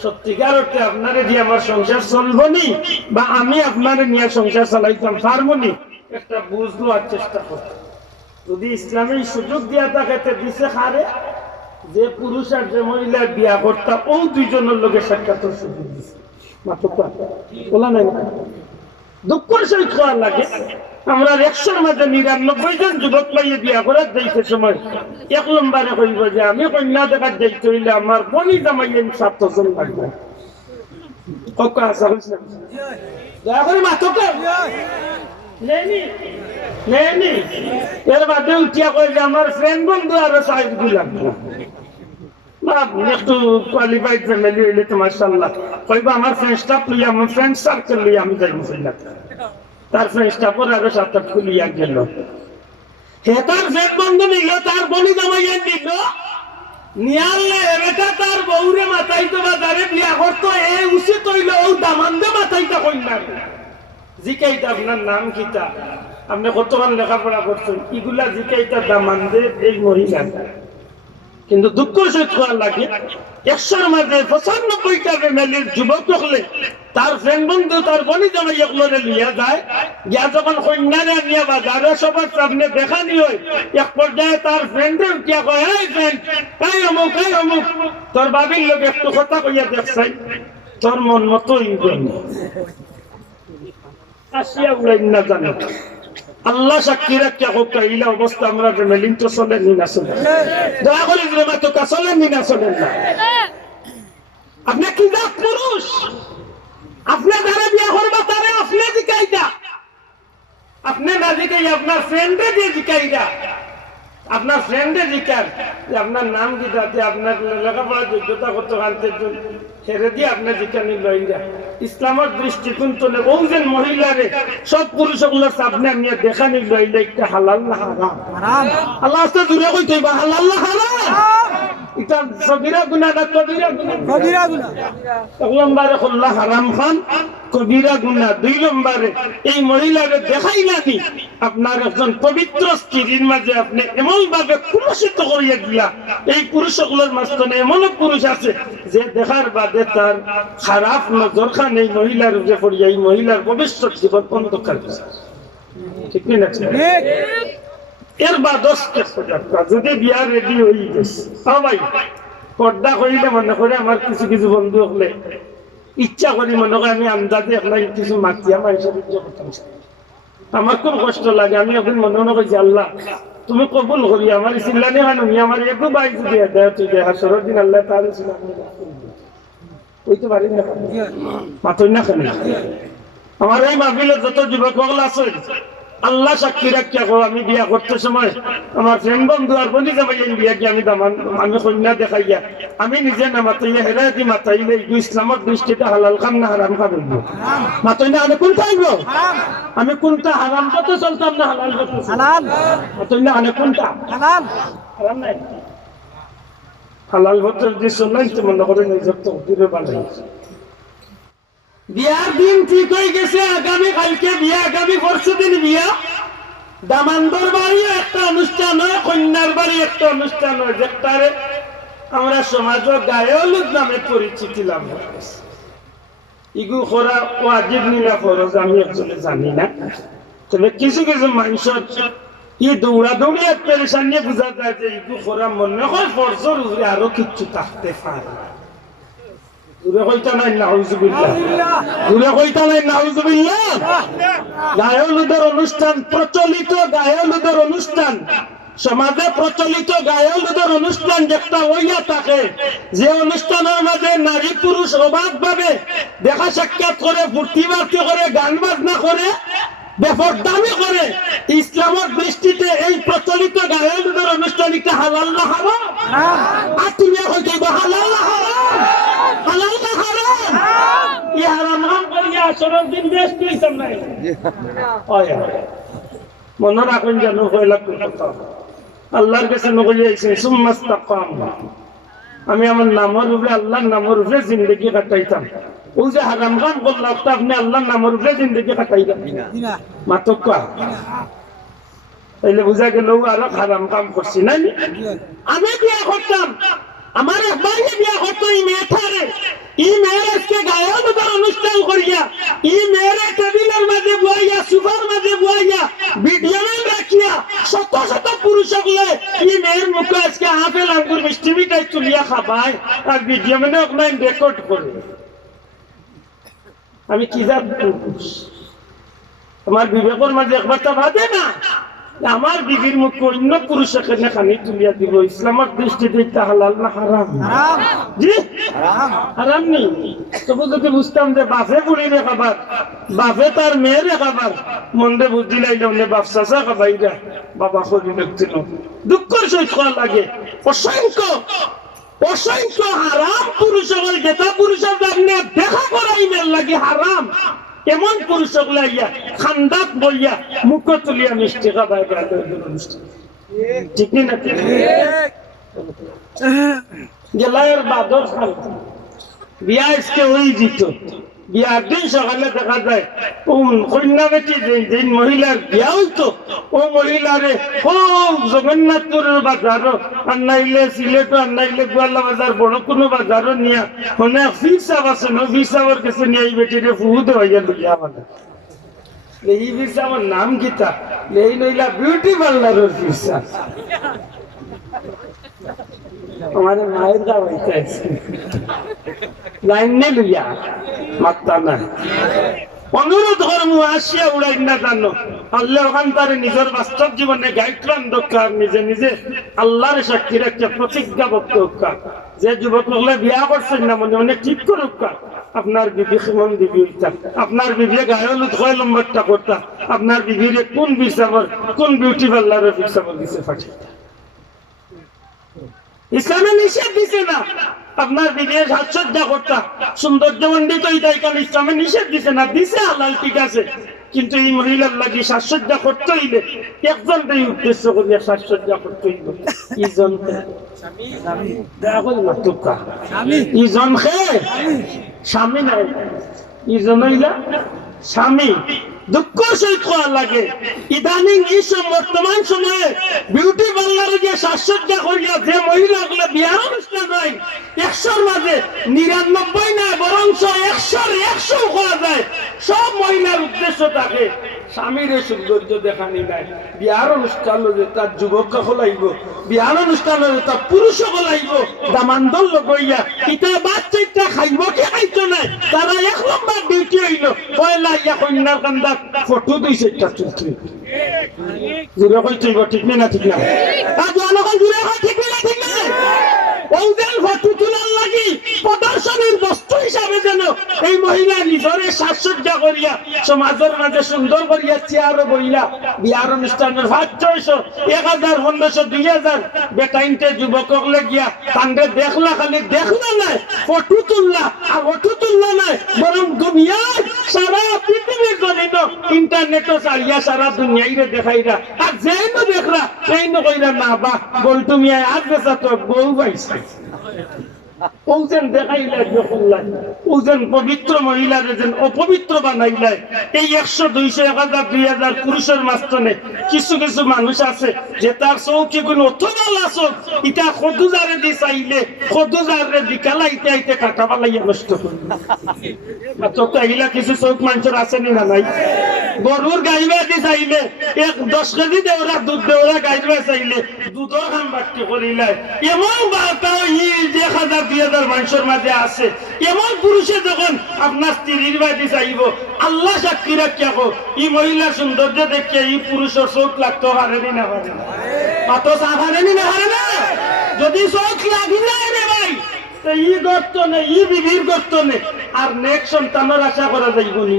সত্যিকার অর্থে আপনারে দিয়ে আমার সংসার চলবো নি বা আমি আপনারে নিয়ে সংসার চালাইতাম পারবো নি, একটা বুঝলো আর চেষ্টা করতে। যদি ইসলামে সুযোগ দিয়া থাকে দিছে খারে যে পুরুষ আর যে মহিলা বিয়া করতা ও দুইজনের লোকের সাক্ষাতের সুযোগ দিছে বলা নাই। দুঃখের সহিত খাওয়া লাগে আমরা 100-র মাঝে 99 জন যুবক পাইয়ে বিয়া করার যাইতে সময় 1 নম্বরে কইব যে আমি কন্যা দেখার যাইতে হইলে আমার বনি জামাই 7 জন লাগবে। কক্কা আসা হয়েছে দয়া করে মাথা নেনি নেনি এর বাদে উঠিয়া কই যে আমার ফ্রেন্ড বন্ধু আরো 60 গুলো লাগবে, একটু কোয়ালিফাইড ফ্যামিলি হইলে তো মাশাআল্লাহ কইবা আমার ফ্রেন্ড স্টাফ লইয়া আমার ফ্রেন্ড সার্কেল লইয়া আমি যাই মুসলিম তার ফ্রেন্ড স্টাফের আরো 7-8 খুলিয়া গেল, হে তার ফ্রেন্ড বন্ধু নিল তার বনি জামাইয়া নিল নিয়ালে এটা তার বউরে মাথাইতো বা যারে বিয়া করতো এই উচিত হইল ও দামান্দে মাথাইতা কইনা জিকাইতা আপনার নাম কিতা আপনি কতক্ষণ লেখাপড়া করছেন এগুলা জিকাইতা দামান্দে এই মহিলা। কিন্তু দুঃখ সহিত হওয়ার লাগে 100-র মাঝে 95টা ফ্যামিলির যুবক হলে তার ফ্রেন্ড বন্ধু তার বনি জামাই এগুলোরে লিয়া যায়, গিয়া যখন কন্যারে নিয়ে বাজারে সবার সামনে দেখানি হয় এক পর্যায়ে তার ফ্রেন্ডে উঠিয়া কয় এই ফ্রেন্ড এই অমুক তোর বাবির লোক একটু কথা কইয়া দেখছাই তোর মন মতোই আসিয়া উড়াই না জানো। আল্লাহ সাক্ষী রাখিয়া হোক ইলা অবস্থা আমরা ফ্যামিলি তো চলে না চলে দয়া করে তো চলে না চলেন না। আপনি কি জাত পুরুষ আপনি যারা বিয়া করবা তারে আপনি জিকাইতা, আপনি না জিকাই আপনার ফ্রেন্ডে দিয়ে জিকাইতা, আপনার ফ্রেন্ডে জিকার যে আপনার নাম কিটা, যে আপনার লেখাপড়া যোগ্যতা কত আনতে ছেড়ে দিয়ে আপনার জিকানি লইয়া। ইসলামের দৃষ্টিকোণ তোলে ও যে মহিলারে সব পুরুষগুলোর সামনে আমি দেখানি লইলে একটা হালাল না হারাম। আল্লাহ আস্তে দূরে কইতে বা হালাল না হারাম, এটা সগীরা গুনাহ না কবিরা গুনাহ? কবিরা গুনাহ। এক নম্বরে আল্লাহ হারাম খান, কবিরা গুনাহ। দুই নম্বরে এই মহিলারে দেখাইলানি আপনার একজন পবিত্র স্ত্রীর মাঝে আপনি এমন ভাবে কুলসিত করিয়া দিয়া। এই পুরুষগুলোর মাঝখানে এমন পুরুষ আছে যে দেখার বাদে তার খারাপ নজর খান এই মহিলার উপরে পড়িয়া এই মহিলার ভবিষ্যৎ জীবন অন্ধকার হয়ে যায়। ঠিক না? এর বাদ যদি বিয়া রেডি হয়ে গেছে, ভাই পর্দা করিলে মনে করে আমার কিছু কিছু বন্ধু হলে ইচ্ছা করি মনে করে আমি আন্দাজে আপনার কিছু মাতিয়া মানুষের করতাম। আমার খুব কষ্ট লাগে। আমি এখন মনে মনে করছি আল্লাহ তুমি কবুল করি আমার চিল্লানি হানুনি আমার একটু বাইক দিয়ে দেয় তুই দেয় হাসরের দিন আল্লাহ তাহলে ওইতে পারি না মাতই না কেন। আমার এই মাহফিলে যত যুবক আছে আল্লাহ সাক্ষী রাখিয়া কো, আমি বিয়া করতে সময় আমার ফ্রেন্ড বন্ধু আর বলি যাবে এই বিয়া কি আমি দামান আমি কন্যা দেখাইয়া আমি নিজে না মাতাইলে হেরাতি মাতাইলে ইসলামের দৃষ্টিতে হালাল খাম না হারাম খাম মাতাই না। আমি কোনটা আইব? আমি কোনটা হারাম পথে চলতাম না হালাল পথে? হালাল। মাতাই না আমি কোনটা হালাল। হারাম নাই হালাল পথে যে চলাই তো মনে করে নিজের তো দূরে বানাই। বিয়ার দিন ঠিক হয়ে গেছে, আগামী কালকে বিয়া, আগামী পরশু দিন বিয়া। দামান্দর বাড়ি একটা অনুষ্ঠান হয়, কন্যার বাড়ি একটা অনুষ্ঠান হয়, যেটারে আমরা সমাজ গায়ে হলুদ নামে পরিচিতি লাভ করেছি। ইগু করা ওয়াজিব নিলা ফরজ আমি একজনে জানি না, তবে কিছু কিছু মানুষের ই দৌড়া দৌড়ি এক পেরেশানি বোঝা যায় যে ইগু করা মনে হয় ফরজের উপরে আরো কিছু থাকতে পারে। দূরে কইতা নাই নাউজুবিল্লাহ, দূরে কইতা নাই নাউজুবিল্লাহ। গায়ে হলুদের অনুষ্ঠান প্রচলিত, গায়ে হলুদের অনুষ্ঠান সমাজে প্রচলিত গায়ে হলুদের অনুষ্ঠান যেটা হইয়া থাকে, যে অনুষ্ঠানের মাঝে নারী পুরুষ অবাধ ভাবে দেখা সাক্ষাৎ করে, ফুর্তি বার্তি করে, গান বাজনা করে, বেপরদামি করে, ইসলামের দৃষ্টিতে এই প্রচলিত গায়ে হলুদের অনুষ্ঠান একটা হালাল না হারাম? আর তুমি হইতে হালাল না হারাম? হালাল না হারাম? ই হারাম হাম করিয়া আসরের দিন বেশ কইতাম নাই। ওয়া মনে রাখুন জানো কইলা কথা আল্লাহর কাছে নকই আইছে সুম্মাস্তাকাম। আমি আমার নামের উপরে আল্লাহর নামের উপরে জিন্দেগি কাটাইতাম। ও যে হারাম কাম করলাম তা আপনি আল্লাহর নামের উপরে জিন্দেগি কাটাইতাম না মাতকা, তাইলে বুঝা গেল আরো হারাম কাম করছি না। আমি বিয়া করতাম, আমার একবার বিয়া করতো এই মেয়েটারে, এই মেয়ের আজকে গায়ে হলুদের অনুষ্ঠান করিয়া, এই মেয়ের টেবিলের মাঝে বইয়া, সুপার মাঝে বইয়া, ভিডিও রাখিয়া শত শত পুরুষ হলে এই মেয়ের মুখে আজকে আপেল আঙ্গুর মিষ্টি মিঠাই তুলিয়া খাবায় আর ভিডিও মানে আপনার রেকর্ড করে। আমি কি জাত আমার বিবেকের মাঝে একবার তো বাদে না আমার বিবির মুখে অন্য পুরুষ এখানে খানি তুলিয়া দিব। ইসলামের দৃষ্টিতে এটা হালাল না হারাম? জি হারাম নেই। তবু যদি বুঝতাম যে বাপে বুড়িরে খাবার, বাপে তার মেয়েরে খাবার, মন্দে বুদ্ধি লাইলাম বাপ চাষা খাবাইরা বাবা করি লাগছিল, দুঃখের সহিত খাওয়া লাগে। অসংখ্য অসংখ্য হারাম পুরুষ হল, যেটা পুরুষের সামনে দেখা করাই মেল লাগে হারাম, এমন পুরুষ লাইয়া খান্দাত বইয়া মুখ তুলিয়া মিষ্টি খাবাই ঠিক না? গেলার বাদর খাল বিয়া আজকে ওই দিত। বিয়ার দিন সকালে দেখা যায় ও কন্যা বেটি যে মহিলার বিয়া হইতো, ও মহিলারে খুব জগন্নাথপুরের বাজার আর নাইলে সিলেট আর নাইলে গোয়ালা বাজার বড় কোনো বাজারও নিয়ে অনেক ফির সাহেব আছে না, ফির সাহেবের কাছে নিয়ে এই বেটিরে ফুহু দেওয়াইয়া লইয়া আমাদের এই ফির সাহেবের নাম গীতা এই নইলা বিউটি পার্লারের ফির সাহেব। हमारे मायर का वैसा लाइन नहीं लिया मत ना অনুরোধ করবো আসিয়া উড়াই না জানো আল্লাহ ওখান তার নিজের বাস্তব জীবনে গাইডলাইন দরকার নিজে নিজে আল্লাহর সাক্ষী রেখে প্রতিজ্ঞাবদ্ধ হোকা যে যুবক হলে বিয়া করছেন না মনে মনে ঠিক করুক আপনার বিবি কেমন বিবি হইতা আপনার বিবি গায়ল উৎকয় লম্বরটা করতা আপনার বিবির কোন বিচার কোন বিউটি পার্লারের বিচার দিছে পাঠিয়ে ইসলামে নিষেধ দিছে না আপনার বিবির সাজসজ্জা করতা সৌন্দর্য মন্ডিত হইতাই কারণ ইসলামে নিষেধ দিছে না দিছে হালাল ঠিক আছে কিন্তু এই মহিলার লাগি সাজসজ্জা করতে হইলে একজনটাই উদ্দেশ্য করিয়া সাজসজ্জা করতে হইল ইজন ইজন খে স্বামী নাই ইজন হইলা স্বামী দুঃখ সহিত লাগে ইদানিং এই বর্তমান সময়ে বিউটি পার্লারে যে সাজসজ্জা করিয়া যে মহিলাগুলো বিয়ার অনুষ্ঠান হয় 100-র মাঝে 99 না বরং 100 করা যায় সব মহিলার উদ্দেশ্য থাকে স্বামীর সৌন্দর্য দেখানি নাই বিয়ার অনুষ্ঠান হলে তার যুবক হলাইব বিয়ার অনুষ্ঠান হলে তার পুরুষ হলাইব দামান্দল লগইয়া ইটা বাচ্চাটা খাইব কি খাইতো না তারা 1 নম্বর ডিউটি হইল পয়লা ইয়া কন্যার কান্দা ফটো 2-4টা তুলতে জুড়ে কই তুইব ঠিক না ঠিক না আজ জনগণ জুড়ে হয় ঠিক না ঠিক না ওদের ফটো তোলার লাগি প্রদর্শনীর বস্তু হিসাবে যেন এই মহিলা নিজরে সাজসজ্জা করিয়া সমাজের মাঝে সুন্দর করিয়া চেয়ারও বইলা বিয়ার অনুষ্ঠানের 500 1500 2000 বেটাইনতে যুবক লাগিয়া কান্দে দেখলা খালি দেখলা নাই ফটো তুললা আর ফটো তুললা নাই বরং দুনিয়ায় সারা পৃথিবীর জনিত ইন্টারনেটও চালিয়া সারা দুনিয়াইরে দেখাইরা আর যেন দেখরা সেই নকইরা না বা বল তুমি আজ বেসা তো বউ পাইছে ওজন দেখাইলা যখন ওজন পবিত্র মহিলারে যেন অপবিত্র বানাইলা এই 100 200 1000 2000 পুরুষের মাঝখানে কিছু কিছু মানুষ আছে যে তার চৌকি গুণ অথবা লাসক এটা খদুজারে দি চাইলে খদুজারে দিকালাইতে আইতে কাটা বালাইয়া নষ্ট করবে তো তাইলা কিছু চৌক মানুষের আছে না নাই গরুর গাইবা দি চাইলে 10 কেজি দেওরা দুধ দেওরা গাইবা চাইলে দুধর খান বাটি করিলাই এমন বার্তাও ই যে 1000-2000 মানুষের মাঝে আছে এমন পুরুষে যখন আপনার স্ত্রীর বাড়ি চাইব আল্লাহ সাক্ষী রাখিয়া এই মহিলার সৌন্দর্য দেখিয়া এই পুরুষের চোখ লাগতে পারেনি না পারে না কত চা পারেনি না পারে না যদি চোখ লাগি যায় রে ভাই তো ই গর্ত নেই ই বিবির গর্ত নেই আর নেক্সট সন্তানের আশা করা যাইব নি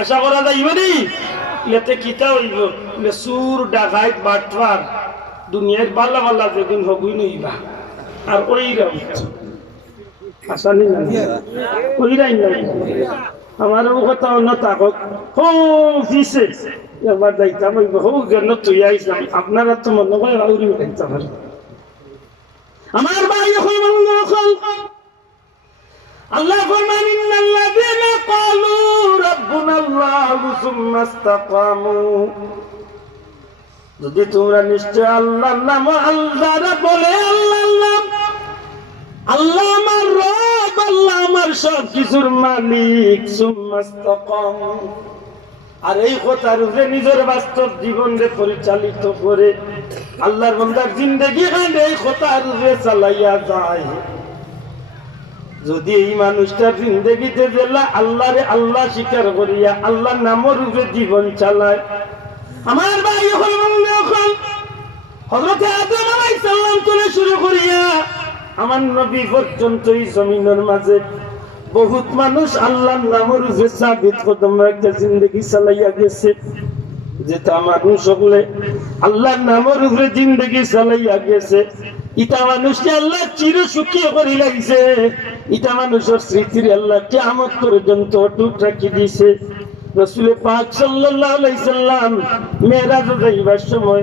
আশা করা যাইব নি এতে কিতা হইব সুর ডাকাইত বাটওয়ার দুনিয়ার বাল্লা বাল্লা যেদিন হগুই নইবা আর ওইরা আসানি না ওইরাই নাই আমারও কথা অন্য তাকক হো ফিসে একবার যাইতাম ওই হো জন্য তুই আইসাম আপনারা তো মনে করে আউরি যাইতে পারে আমার ভাই হল মঙ্গল হল আল্লাহ ফরমান ইন্নাল্লাযীনা ক্বালু রাব্বুনাল্লাহু সুম্মা ইসতাকামু যদি তোমরা নিশ্চয় আল্লাহর নাম আল্লাহরা বলে আল্লাহর নাম আল্লাহ আমার রব আল্লাহ আমার সব কিছুর মালিক সুম্মা ইসতাকামু আর এই কথার উপরে নিজের বাস্তব জীবনে পরিচালিত করে আল্লাহর বান্দার জিন্দেগি কাঁদে এই কথার উপরে চালাইয়া যায় যদি এই মানুষটা জিন্দেগিতে দিলা আল্লাহরে আল্লাহ স্বীকার করিয়া আল্লাহর নামের উপরে জীবন চালায় আমার ভাই হল মঙ্গল হযরত আদম আলাইহিস সালাম থেকে শুরু করিয়া আমার নবী পর্যন্ত এই জমিনের মাঝে বহুত মানুষ আল্লাহর নামের উপরে সাবিত কদম রেখে জিন্দেগি চালাইয়া গেছে যেটা মানুষ হলে আল্লাহর নামের উপরে জিন্দেগি চালাইয়া গেছে ইটা মানুষকে আল্লাহ চির সুখী করে লাগছে ইটা মানুষের স্মৃতির আল্লাহ কিয়ামত পর্যন্ত অটুট রাখি দিয়েছে রাসূল পাক সাল্লাল্লাহু আলাইহি সাল্লাম মেরাজ যাইবার সময়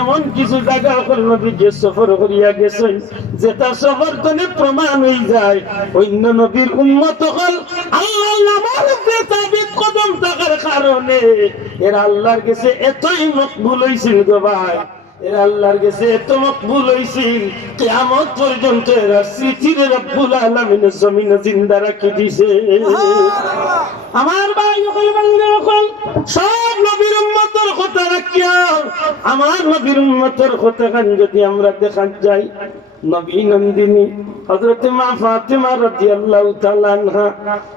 এমন কিছু জায়গা ওখানে নবী যে সফর করিয়া গেছেন যেটা সফর করে প্রমাণ হয়ে যায় অন্য নবীর উম্মত হল আল্লাহর নামের উপরে সাবিত কদম থাকার কারণে এরা আল্লাহর কাছে এতই মকবুল হইছিল গো ভাই এরা আল্লাহর কাছে এত মকবুল হইছিল কিয়ামত পর্যন্ত এরা স্মৃতির রব্বুল আলামিনের জমিনে জিন্দা রাখি দিয়েছে আমার ভাই হল সব নবীর উম্মতের কথা রাখিয়া আমার নবীর উম্মতের কথা যদি আমরা দেখা যাই নবী নন্দিনী হযরতে মা ফাতেমা রাদিয়াল্লাহু তাআলা আনহা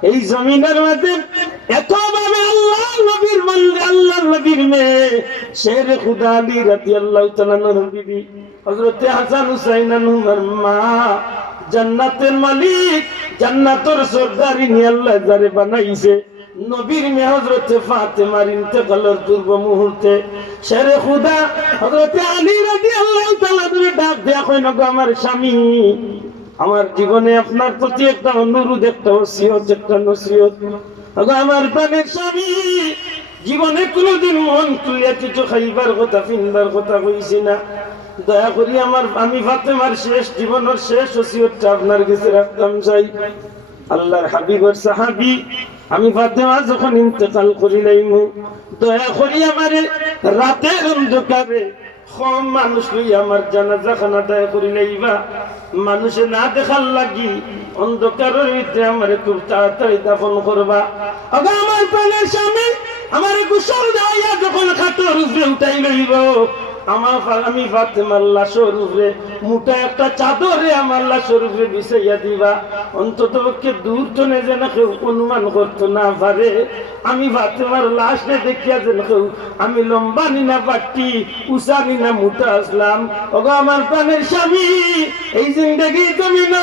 এই জমিনের মধ্যে এতভাবে আল্লাহর নবীর বন্ধু, আল্লাহর নবীর মেয়ে শের খুদা আলী রাদিয়াল্লাহু তাআলা আনহুর বিবি হযরতে হাসান হুসাইন আনহুর মা, জান্নাতের মালিক জান্নাতের সরদারি নিয়ে আল্লাহ যারে বানাইছে, নবীর মেয়ে হযরতে ফাতেমার ইন্তেকালের পূর্ব মুহূর্তে শেরে খুদা হযরতে আলী রাদিয়াল্লাহু তাআলা আনহু ডাক দেয়া কইল, গো আমার স্বামী, আমার জীবনে আপনার প্রতি একটা অনুরোধ, একটা ওসিয়ত, একটা নসিহত। গো আমার প্রাণের স্বামী, জীবনে কোনোদিন মন খুলিয়া কিছু খাইবার কথা ফিনবার কথা কইছি না, দয়া করি আমি ফাতেমার শেষ জীবনের শেষ ওসিয়তটা আপনার কাছে রাখতাম চাই। আল্লাহর হাবিবের সাহাবী আমি ফাতেমা যখন ইন্তেকাল করিলাম, দয়া করি আমারে রাতের অন্ধকারে কম মানুষ লইয়া আমার জানাজা খানা দয়া করিলাইবা, মানুষে না দেখার লাগি অন্ধকারের ভিতরে আমারে খুব তাড়াতাড়ি দাফন করবা। আগে আমার প্রাণের স্বামী আমারে গোসল দেওয়া যখন খাটের উপরে উঠাই লইব, আমি ফাতেমার লাশের উপরে মোটা একটা চাদরে আমার লাশের উপরে বিছাইয়া দিবা, অন্তত পক্ষে দূর টনে যেন কেউ অনুমান করতে না পারে আমি ফাতেমার লাশ নে দেখিয়া যেন কেউ আমি লম্বা নিনা পাটি উষা নিনা মোটা আসলাম। ওগো আমার প্রাণের স্বামী, এই জিন্দগি জমিন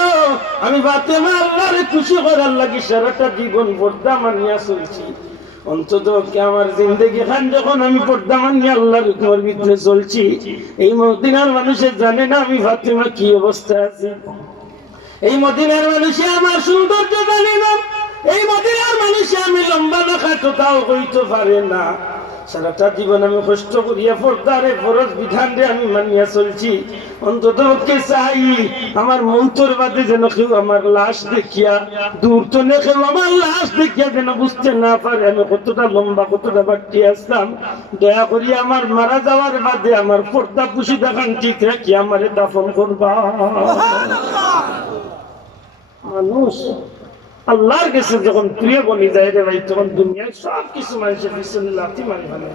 আমি ফাতেমা আল্লাহরে খুশি করার লাগি সারাটা জীবন পর্দা মানিয়া চলছি, অন্তত কি আমার জিন্দগি খান যখন আমি পর্দা মানি আল্লাহর হুকুমের ভিতরে চলছি, এই মদিনার মানুষে জানে না আমি ফাতেমা কি অবস্থা আছি, এই মদিনার মানুষে আমার সৌন্দর্য জানে না, এই মদিনার মানুষে আমি লম্বা না খাটো তাও হইতে পারে না। সারাটা জীবন আমি কষ্ট করিয়া পর্দারে ফরজ বিধান রে আমি মানিয়া চলছি, অন্তত কে চাই আমার মৌতর বাদে যেন কেউ আমার লাশ দেখিয়া দূর টনে কেউ আমার লাশ দেখিয়া যেন বুঝতে না পারে আমি কতটা লম্বা কতটা বাড়তি আসলাম। দয়া করি আমার মারা যাওয়ার বাদে আমার পর্দা পুষি দেখান ঠিক রাখি আমারে দাফন করবা। মানুষ আল্লাহর কাছে যখন প্রিয় বনি যায় রে ভাই, তখন দুনিয়ায় সব কিছু মানুষের পিছনে লাথি মারি মানে।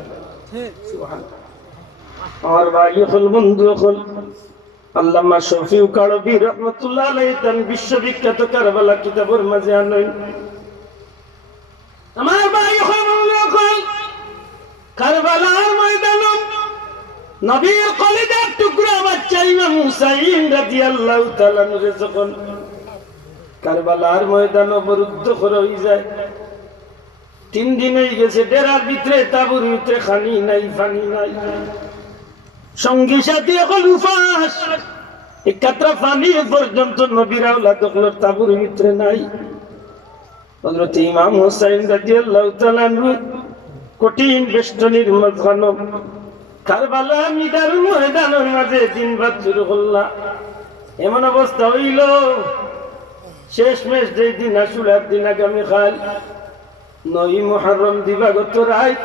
আমার ভাই হল বন্ধু হল আল্লামা শফিউ কারবি রহমতুল্লাহ আলাইহি তার বিশ্ববিখ্যাত কারবালা কিতাবের মাঝে আনেন, আমার ভাই হল বন্ধু হল কারবালার ময়দানে নবীর কলিজার টুকরা বাচ্চা ইমাম হুসাইন রাদিয়াল্লাহু তাআলা আনহু যখন কারবালার ময়দান অবরুদ্ধ করে হয়ে যায়, 3 দিন হয়ে গেছে ডেরার ভিতরে তাবুর ভিতরে খানি নাই পানি নাই, সঙ্গী সাথী এখন উপাস, একাত্রা পানি পর্যন্ত নবীর আওলাদ গুলোর তাবুর ভিতরে নাই। হযরত ইমাম হুসাইন রাদিয়াল্লাহু তাআলা আনহু কঠিন বেষ্টনীর মাঝখানে কারবালা মিদার ময়দানের মাঝে দিন রাত শুরু করলা, এমন অবস্থা হইল শেষমেশ যেই দিন আশুরার দিন আগামীকাল 9 মুহররম দিবাগত রাত,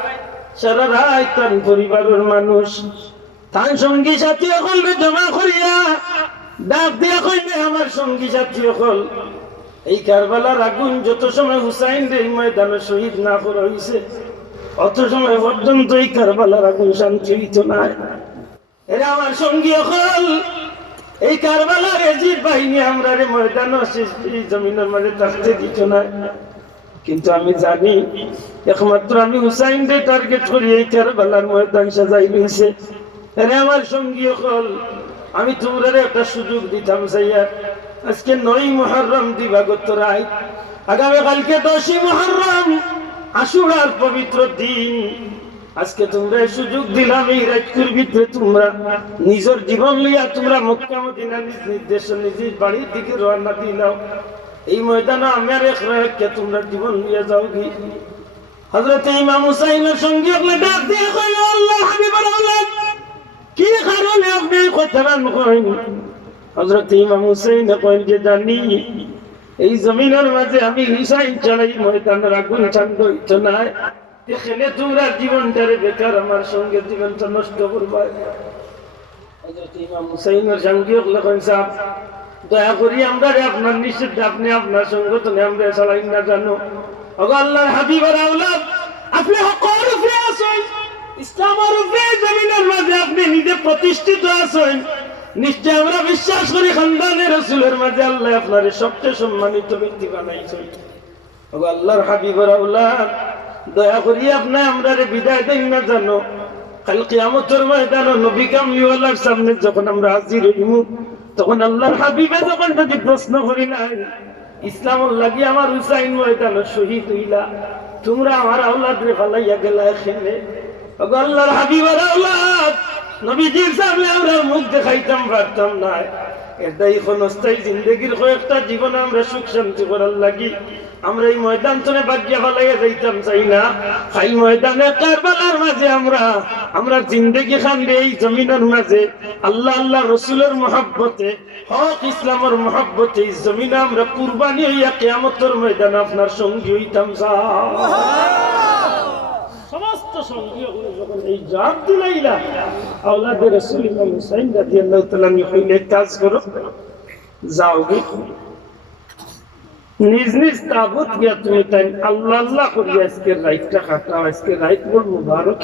সারা রাত তার পরিবারের মানুষ তার সঙ্গী সাথী সকলকে জমা করিয়া ডাক দিয়া কইলে, আমার সঙ্গী সাথী সকল, এই কারবালার আগুন যত সময় হুসাইন রে ময়দানে শহীদ না করা হইছে অত সময় পর্যন্ত এই কারবালার আগুন শান্তি হইত না। এরা আমার সঙ্গী সকল, এই কারবালার এজিদ বাহিনী আমরা রে ময়দানে এই জমিনের মাঝে থাকতে দিত না, কিন্তু আমি জানি একমাত্র আমি হুসাইন রে টার্গেট করি এই কারবালার ময়দান সাজাই লইছে। এরে আমার সঙ্গী সকল, আমি তোমরা একটা সুযোগ দিতাম চাইয়া, আজকে 9 মুহররম দিবাগত রাত, আগামীকালকে 10 মুহররম আশুরার পবিত্র দিন, আজকে তোমরা সুযোগ দিলাম এই রাতের ভিতরে তোমরা নিজের জীবন লিয়া তোমরা মক্কা মদিনা নিজ নির্দেশ নিজ বাড়ির দিকে রওনা দিলাও, এই ময়দানে আমার একরাকে তোমরা জীবন লিয়া যাও কি। হযরত ইমাম হুসাইনের সঙ্গে আপনি ডাক দিয়ে কইল, আল্লাহ হাবিবের আওলাদ কি কারণে আপনি কথা কইন? হযরত ইমাম হুসাইন কইন যে জানি এই জমিনের মাঝে আমি হুসাইন চালাই ময়দানের আগুন ঠান্ডা হইত না, এখানে তোমরা জীবনটারে বেকার আমার সঙ্গে জীবনটা নষ্ট করবা। হযরত ইমাম হুসাইনের সঙ্গে কইন সাহেব দয়া করি আমরা আপনার নিষেধ আপনি আপনার সংগঠনে আমরা চালাই না জানো, ওগো আল্লাহর হাবিবের আওলাদ আপনি হকের উপরে আছেন, ইসলামের উপরে জমিনের মাঝে আপনি নিজে প্রতিষ্ঠিত আছেন, নিশ্চয় আমরা বিশ্বাস করি খানদানে রাসূলের মাঝে আল্লাহ আপনারে সবচেয়ে সম্মানিত ব্যক্তি বানাইছেন। ও আল্লাহর হাবিবের আওলাদ, দয়া করি আপনি আমরারে বিদায় দেন না জানো। কাল কিয়ামতের ময়দানে নবী কামলিওয়ালার সামনে যখন আমরা হাজির হইমু, তখন আল্লাহর হাবিবে যখন যদি প্রশ্ন করি নাই, ইসলামর লাগি আমার হুসাইন ময়দানে শহীদ হইলা, তোমরা আমার আওলাদ রে ফালাইয়া গেলা এখানে। ও আল্লাহর হাবিবের আওলাদ, নবীজির সামনে আমরা মুখ দেখাইতাম পারতাম না। এটাই ক্ষণস্থায়ী জিন্দগির কয়েকটা জীবন আমরা সুখ শান্তি করার লাগি আমরা এই ময়দান থেকে ভাগ্যা ফালাইয়া যাইতাম চাই না। খাই ময়দানে কারবালার মাঝে আমরা জিন্দগি খান্ডে এই জমিনের মাঝে আল্লাহ আল্লাহ রসুলের মহব্বতে, হক ইসলামের মহব্বতে এই জমিনে আমরা কুরবানি হইয়া কিয়ামতের ময়দানে আপনার সঙ্গী হইতাম। সমস্ত সঙ্গী যখন এই জবাব দিলাইলা, আওলাদে রাসূল ইমাম হুসাইন রাদিয়াল্লাহু তাআলা কইলে কাজ করো, যাও গে নিজ নিজ তাবুত গিয়া তুমি তাই আল্লাহ আল্লাহ করিয়া আজকে রাইটটা কাটাও। আজকে রাইট বল মুবারক।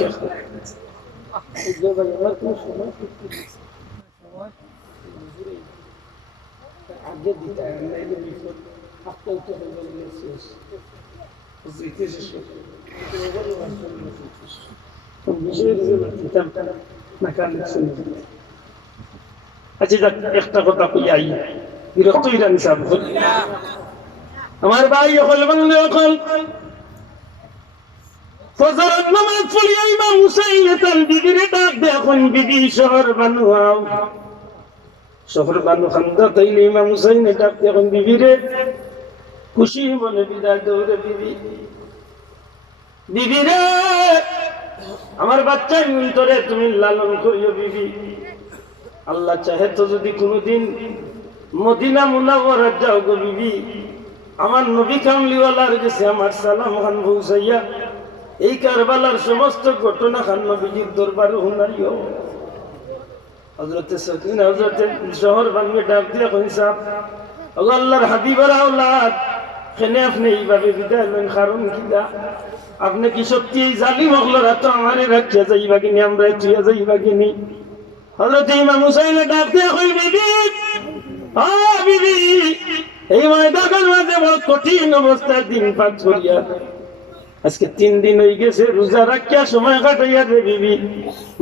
আগে দিতে একটা কথা কইয়াই বিরক্ত ইরানি সাহেব, আমার ভাই হল বন্ধু এখন ফজরের নামাজ পড়িয়া ইমাম হুসাইন তার বিবিরে ডাক দে, এখন বিবি শহর বানু আও। শহর বানু খান্দা তাইলে ইমাম হুসাইন ডাক দে, এখন বিবিরে খুশি মনে বিদায় দৌড়ে বিবি, বিবিরে আমার বাচ্চা নিন্তরে তুমি লালন করিও বিবি। আল্লাহ চাহে তো যদি কোনোদিন মদিনা মুনাওয়ারাত যাও গো বিবি, আমার নবী কামলিওয়ালার কাছে আমার সালাম খান পৌঁছাইয়া এই কারবালার সমস্ত ঘটনা খান নবীজির দরবারে শুনাইও। হযরতে সকিনা হযরতে শহর বানিয়ে ডাক দিয়া কইছা, ও আল্লাহর হাবিবের আওলাদ, কেনে আপনি এইভাবে বিদায় নেন? কারণ কিনা? আপনি কি সত্যি এই জালিম হলরা তো আমারে রাখিয়া যাইবা কিনি, আমরা তুইয়া যাইবা কিনি? হযরতে ইমাম হুসাইন ডাক দিয়া কই, বিবি ও বিবি, এই ময়দানের মাঝে বড় কঠিন অবস্থায় দিন পার করিয়া আজকে 3 দিন হয়ে গেছে রোজা রাখিয়া সময় কাটাইয়া রে বিবি।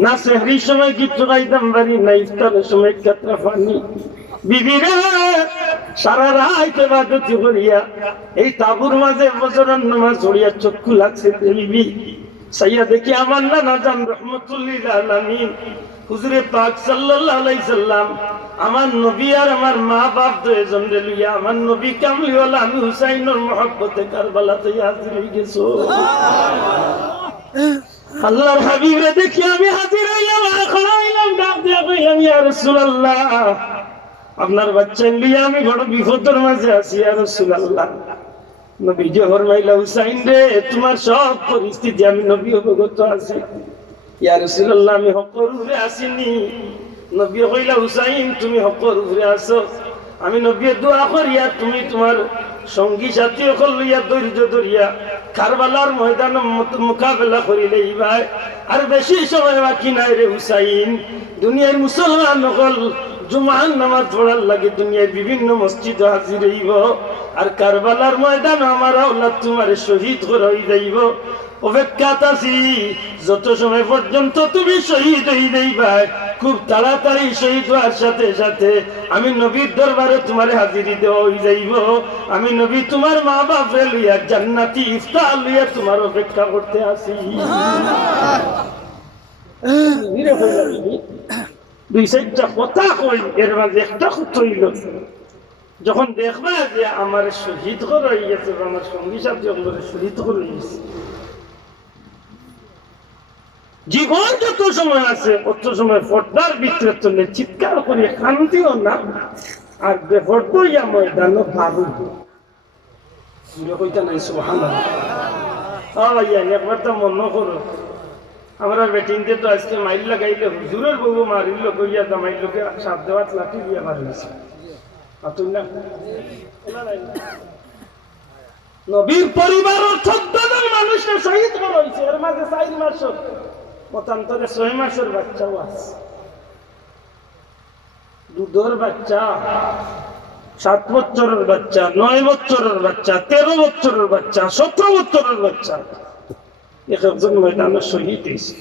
না সেহরির সময় কিছু খাইতাম পারি, না ইফতারের সময় কাতরা পানি। বিবি রে সারা রাত ইবাদত করিয়া এই তাবুর মাঝে ফজরের নামাজ পড়িয়া চক্ষু লাগছে বিবি। সাইয়া দেখি আমার নানা জান রহমতুল্লিল আলামিন হুজুরে পাক সাল্লাল্লাহু আলাইহি সাল্লাম আমার নবী আর আমার মা বাপ দুইজন রে লইয়া আমার নবী কামলিওয়ালা আমি হুসাইনের মহব্বতে কারবালাতে হাজির হয়ে গেছো। আল্লাহর হাবিবে দেখি আমি হাজির হইলাম, খাইলাম ডাক দিয়া কই, আমি ইয়া রাসূলুল্লাহ আপনার বাচ্চা নিয়ে আমি বড় বিপদের মাঝে আছি ইয়া রাসূলুল্লাহ। নবীজি ফরমাইলা, হুসাইন রে তোমার সব পরিস্থিতি আমি নবী অবগত আছি। ইয়া রাসূলুল্লাহ আমি হকর উপরে আসিনি। নবী কইলা, হুসাইন তুমি হকর উপরে আছো। আমি নবী দোয়া করিয়া তুমি তোমার সঙ্গী সাথী সকল লইয়া ধৈর্য ধরিয়া কারবালার ময়দান মোকাবেলা করিলে ভাই আর বেশি সময় বাকি নাই রে হুসাইন। দুনিয়ার মুসলমান সকল জুমার নামাজ পড়ার লাগে দুনিয়ার বিভিন্ন মসজিদ হাজির হইব, আর কারবালার ময়দান আমার আওলাদ তোমার শহীদ হয়ে যাইব। অপেক্ষাত আছি যত সময় পর্যন্ত তুমি শহীদ হয়ে যাইবা, খুব তাড়াতাড়ি শহীদ হওয়ার সাথে সাথে আমি নবীর দরবারে তোমার হাজিরি দেওয়া হয়ে যাইব। আমি নবী তোমার মা বাপরে লইয়া জান্নাতি ইফতার লইয়া তোমার অপেক্ষা করতে আসি। দুই চারটা কথা কই, এর মাঝে একটা কথা হইল, যখন দেখবা যে আমার শহীদ করা হয়ে গেছে, আমার সঙ্গী সাথী শহীদ করে গেছে, জীবন যত সময় আছে অত সময় পর্দার ভিতরে চলে চিৎকার করে কান্দিও না, আর বেপর্দ ইয়া ময়দান পাবো কইতা নাই। সুবহানাল্লাহ। একবার তো মনে করো আমরা বেটিনতে তো আজকে মাইল লাগাইলে হুজুরের বউ মারিল কইয়া জামাই লোকে সাত দেওয়াত লাঠি দিয়ে মারিছে। নবীর পরিবারের 14 জন মানুষকে শহীদ করা হয়েছে, এর মাঝে 4 মাসের মতান্তরে 6 মাসের বাচ্চাও আছে। দুধের বাচ্চা, 7 বছরের বাচ্চা, 9 বছরের বাচ্চা, 13 বছরের বাচ্চা, 17 বছরের বাচ্চা একজন ময়দানে শহীদ হয়েছে।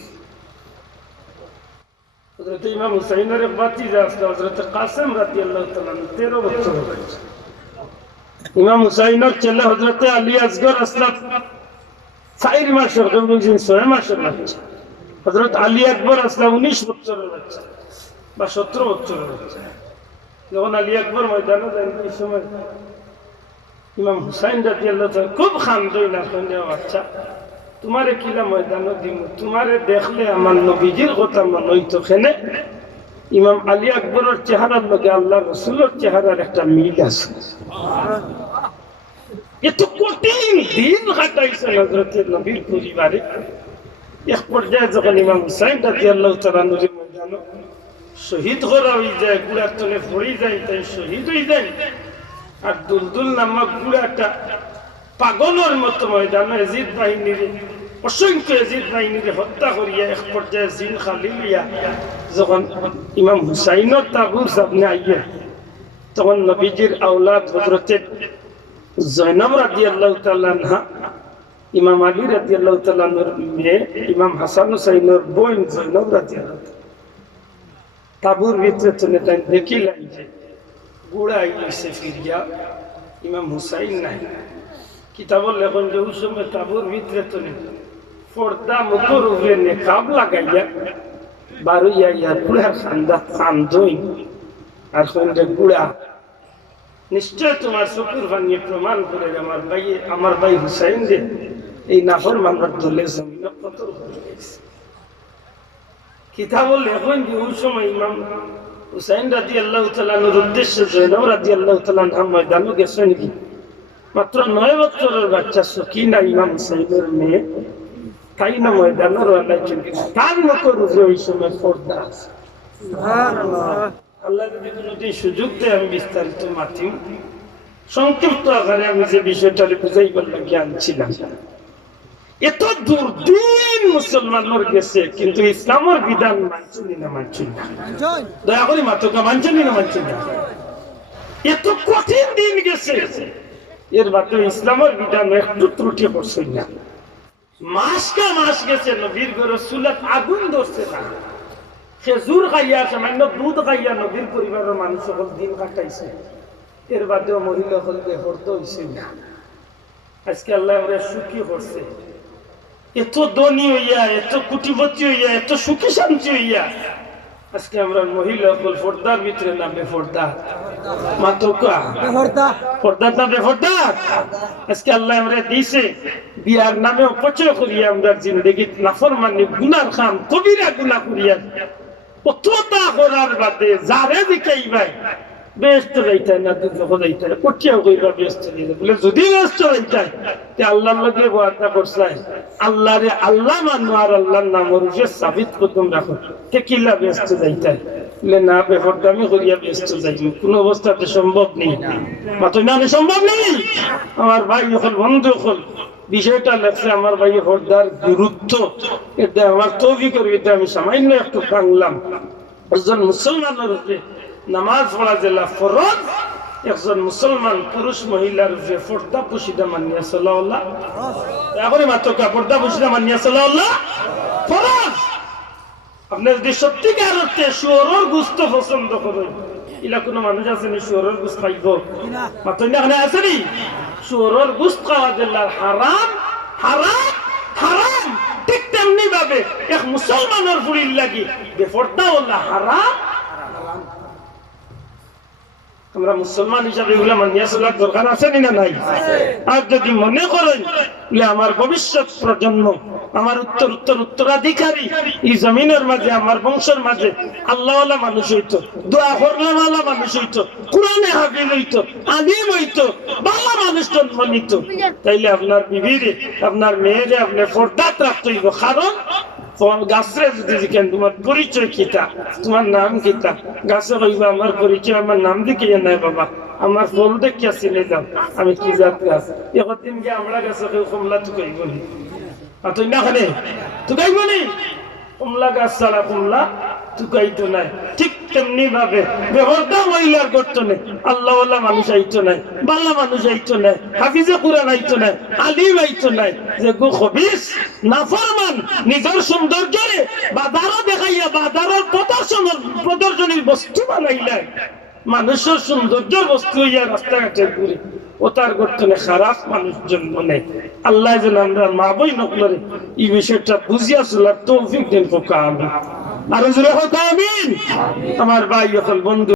হযরত ইমাম হুসাইনের ভাতিজা আসলে হযরত কাসেম রাদিয়াল্লাহু তাআলা 13 বছরের বাচ্চা। ইমাম হুসাইনের ছেলে হযরত আলী আসগর আসলাম 4 মাসের, 6 মাসের বাচ্চা। হযরত আলী আকবর আসলাম 19 বছরের বাচ্চা বা 17 বছরের বাচ্চা। যখন আলী আকবর ময়দানে যান এই সময় ইমাম হুসাইন রাদিয়াল্লাহু তাআলা খুব খান্দই না কইয়া, আচ্ছা তোমারে কিলা ময়দানে দিমু, তোমারে দেখলে আমার নবীজির কথা মনে হইতো। খেনে ইমাম আলী আকবরের চেহারার লগে আল্লাহ রাসূলের চেহারার একটা মিল আছে। এত কঠিন দিন কাটাইছেন হযরত নবীর পরিবারে। এক পর্যায়ে যখন ইমাম হুসাইন রাদিয়াল্লাহু তাআলা নূরের ময়দানে শহীদ করা হয়ে যায়, গুড়ার তলে পড়ে যায়, তাই শহীদ হয়ে যায়। আর দুলদুল নামক গুড়াটা পাগলের মতো ময়দানে এজিদ বাহিনীর, অসংখ্য এজিদ বাহিনীর হত্যা করিয়া এক পর্যায়ে জিন খালি লিয়া যখন ইমাম হুসাইনের তাবুর সামনে আইয়া, তখন নবীজির আওলাদ হযরত জয়নব রাদিয়াল্লাহু তাআলা আনহা, ইমাম আলী রাদিয়াল্লাহু তাআলা আনহুর মেয়ে, ইমাম হাসান হুসাইনের বোন জয়নব রাদিয়াল্লাহু তাআলা তাবুর ভিতরে চলে তাই দেখিলাই যে গুড়া আইছে ফিরিয়া, ইমাম হুসাইন নাই। কিতাবর লেখন যে ওই সময় তাবুর ভিতরে চলে পর্দা মুখর উপরে নেকাব লাগাইয়া বারুইয়া ইয়া গুড়ার খান্দা খান্দই আর সঙ্গে গুড়া নিশ্চয় তোমার চকুর ভাঙিয়ে প্রমাণ করে আমার ভাই হুসাইন যে এই নাফর মানবার দলে জমিন কত কিতাবল এখন যে ওই সময় ইমাম হুসাইন রাদিয়াল্লাহু তাআলা এর উদ্দেশ্যে জয়নব রাদিয়াল্লাহু তাআলা ময়দানে গেছেন কি মাত্র 9 বছরের বাচ্চা সকিনা ইমাম হুসাইনের মেয়ে, তাই না ময়দানে রওনা চলে। তার মুখের উপরে ওই সময় পর্দা আছে। সুবহানাল্লাহ। আল্লাহ যদি কোনোদিন সুযোগ দেয় আমি বিস্তারিত মাতিম, সংক্ষিপ্ত আকারে আমি যে বিষয়টা বুঝাইবার লাগে আনছিলাম। এত দুর্দিন মুসলমানের গেছে কিন্তু ইসলামের বিধান মানছেন না, মানছেন না, দয়া করে মাতকা মানছেন না, মানছেন না। এত কঠিন দিন গেছে, এর বাদে ইসলামের বিধান একটু ত্রুটি করছেন না। মাস গেছে নবীর ঘরে চুলাত আগুন ধরছে না, খেজুর খাইয়া সামান্য দুধ খাইয়া নবীর পরিবারের মানুষ সকল দিন কাটাইছে। এর বাদেও মহিলা সকল বেহর্ত হয়েছে না। আজকে আল্লাহ আমরা সুখী করছে, এত ধনী হইয়া, এত কোটিপতি হইয়া, এত সুখী শান্তি হইয়া আজকে আমরা মহিলা সকল পর্দার ভিতরে না বেপর্দা, মাতকা পর্দা না বেপর্দা। আজকে আল্লাহ আমরা দিয়েছে বিয়ার নামে অপচয় করিয়া আমরা জিন্দগি নাফরমানি গুনার খাম কবিরা গুনাহ করিয়া অতটা করার বাদে যারে দিকেই ভাই ব্যস্ত যাইতাই না, দুঃখ যাইতাই কঠিয়াও কইবা ব্যস্ত দিলে বলে যদি ব্যস্ত যাইতাই তে আল্লাহর লগে ওয়াদা করছাই আল্লাহরে আল্লাহ মানো আর আল্লাহর নামের উপরে সাবিত কদম রাখো, তে কিলা ব্যস্ত যাইতাই বলে না বেফরদামি করিয়া ব্যস্ত যাইব কোন অবস্থাতে সম্ভব নেই, মাত্র না সম্ভব নেই। আমার ভাই যখন বন্ধু হল বিষয়টা লেখছে, আমার ভাই হরদার গুরুত্ব এটা আমার তৌফিক করবে, আমি সামান্য একটু কাংলাম। একজন মুসলমানের উপরে নামাজ পড়া জেলা ফরজ, একজন মুসলমান পুরুষ মহিলার উপরে পর্দা পুশিদা মানিয়া সাল্লাল্লাহ, এখন মাত্র পর্দা পুশিদা মানিয়া সাল্লাল্লাহ ফরজ। আপনি যদি সত্যিকার অর্থে শুয়োরের গোশত পছন্দ করেন, ইলা কোনো মানুষ আছে নি শুয়োরের গোশত খাইব? মাত্র এখানে আছে নি? শুয়োরের গোশত খাওয়া জেলার হারাম হারাম হারাম। ঠিক তেমনি ভাবে এক মুসলমানের বুড়ির লাগি বেপর্দা ওলা হারাম। আমরা মুসলমান হিসাবে এগুলা মানিয়া চলার দরকার আছে না নাই? আর যদি মনে করেন আমার ভবিষ্যৎ প্রজন্ম, আমার উত্তরাধিকারী এই জমিনের মাঝে, আমার বংশের মাঝে আল্লাহওয়ালা মানুষ হইতো, দোয়া করলাওয়ালা মানুষ হইতো, কোরআনে হাফিজ হইতো, আলিম হইতো, ভালো মানুষ জন্ম নিত, তাইলে আপনার বিবিরে, আপনার মেয়েরে আপনি পর্দাত রাখতে হইব। কারণ গাছরে যদি জিজ্ঞেন তোমার পরিচয় কিতা, তোমার নাম কিতা, গাছে কইবা আমার পরিচয় আমার নাম দেখিয়ে নাই বাবা, আমার ফল দেখিয়া চিনে যাও আমি কি জাত গাছ। একদিন গিয়ে আমরা গাছে কেউ কমলা টুকাইব নি, তুই না খানে টুকাইব নি, কমলা গাছ ছাড়া কমলা টুকাইতো নাই। ঠিক তেমনি ভাবে বেহরদা মহিলার গর্তনে আল্লাহওয়ালা মানুষ আইতো নাই, বাল্লা মানুষ আইতো নাই, হাফিজে কুরআন আইতো নাই, আলিম আইতো নাই, যে গো খবিস নাফরমান নিজের সৌন্দর্যে বাজারও দেখাইয়া বাজারের প্রদর্শনীর বস্তু বানাইলেন, মানুষের সৌন্দর্যের বস্তু হইয়া রাস্তাঘাটে ঘুরে ও তার গর্তনে খারাপ মানুষ জন্ম নেই। আল্লাহ যেন আমরা মা বই নকলরে এই বিষয়টা বুঝিয়া চলার তৌফিক দেন। আরো জোরে হোক আমিন। আমার ভাই এখন বন্ধু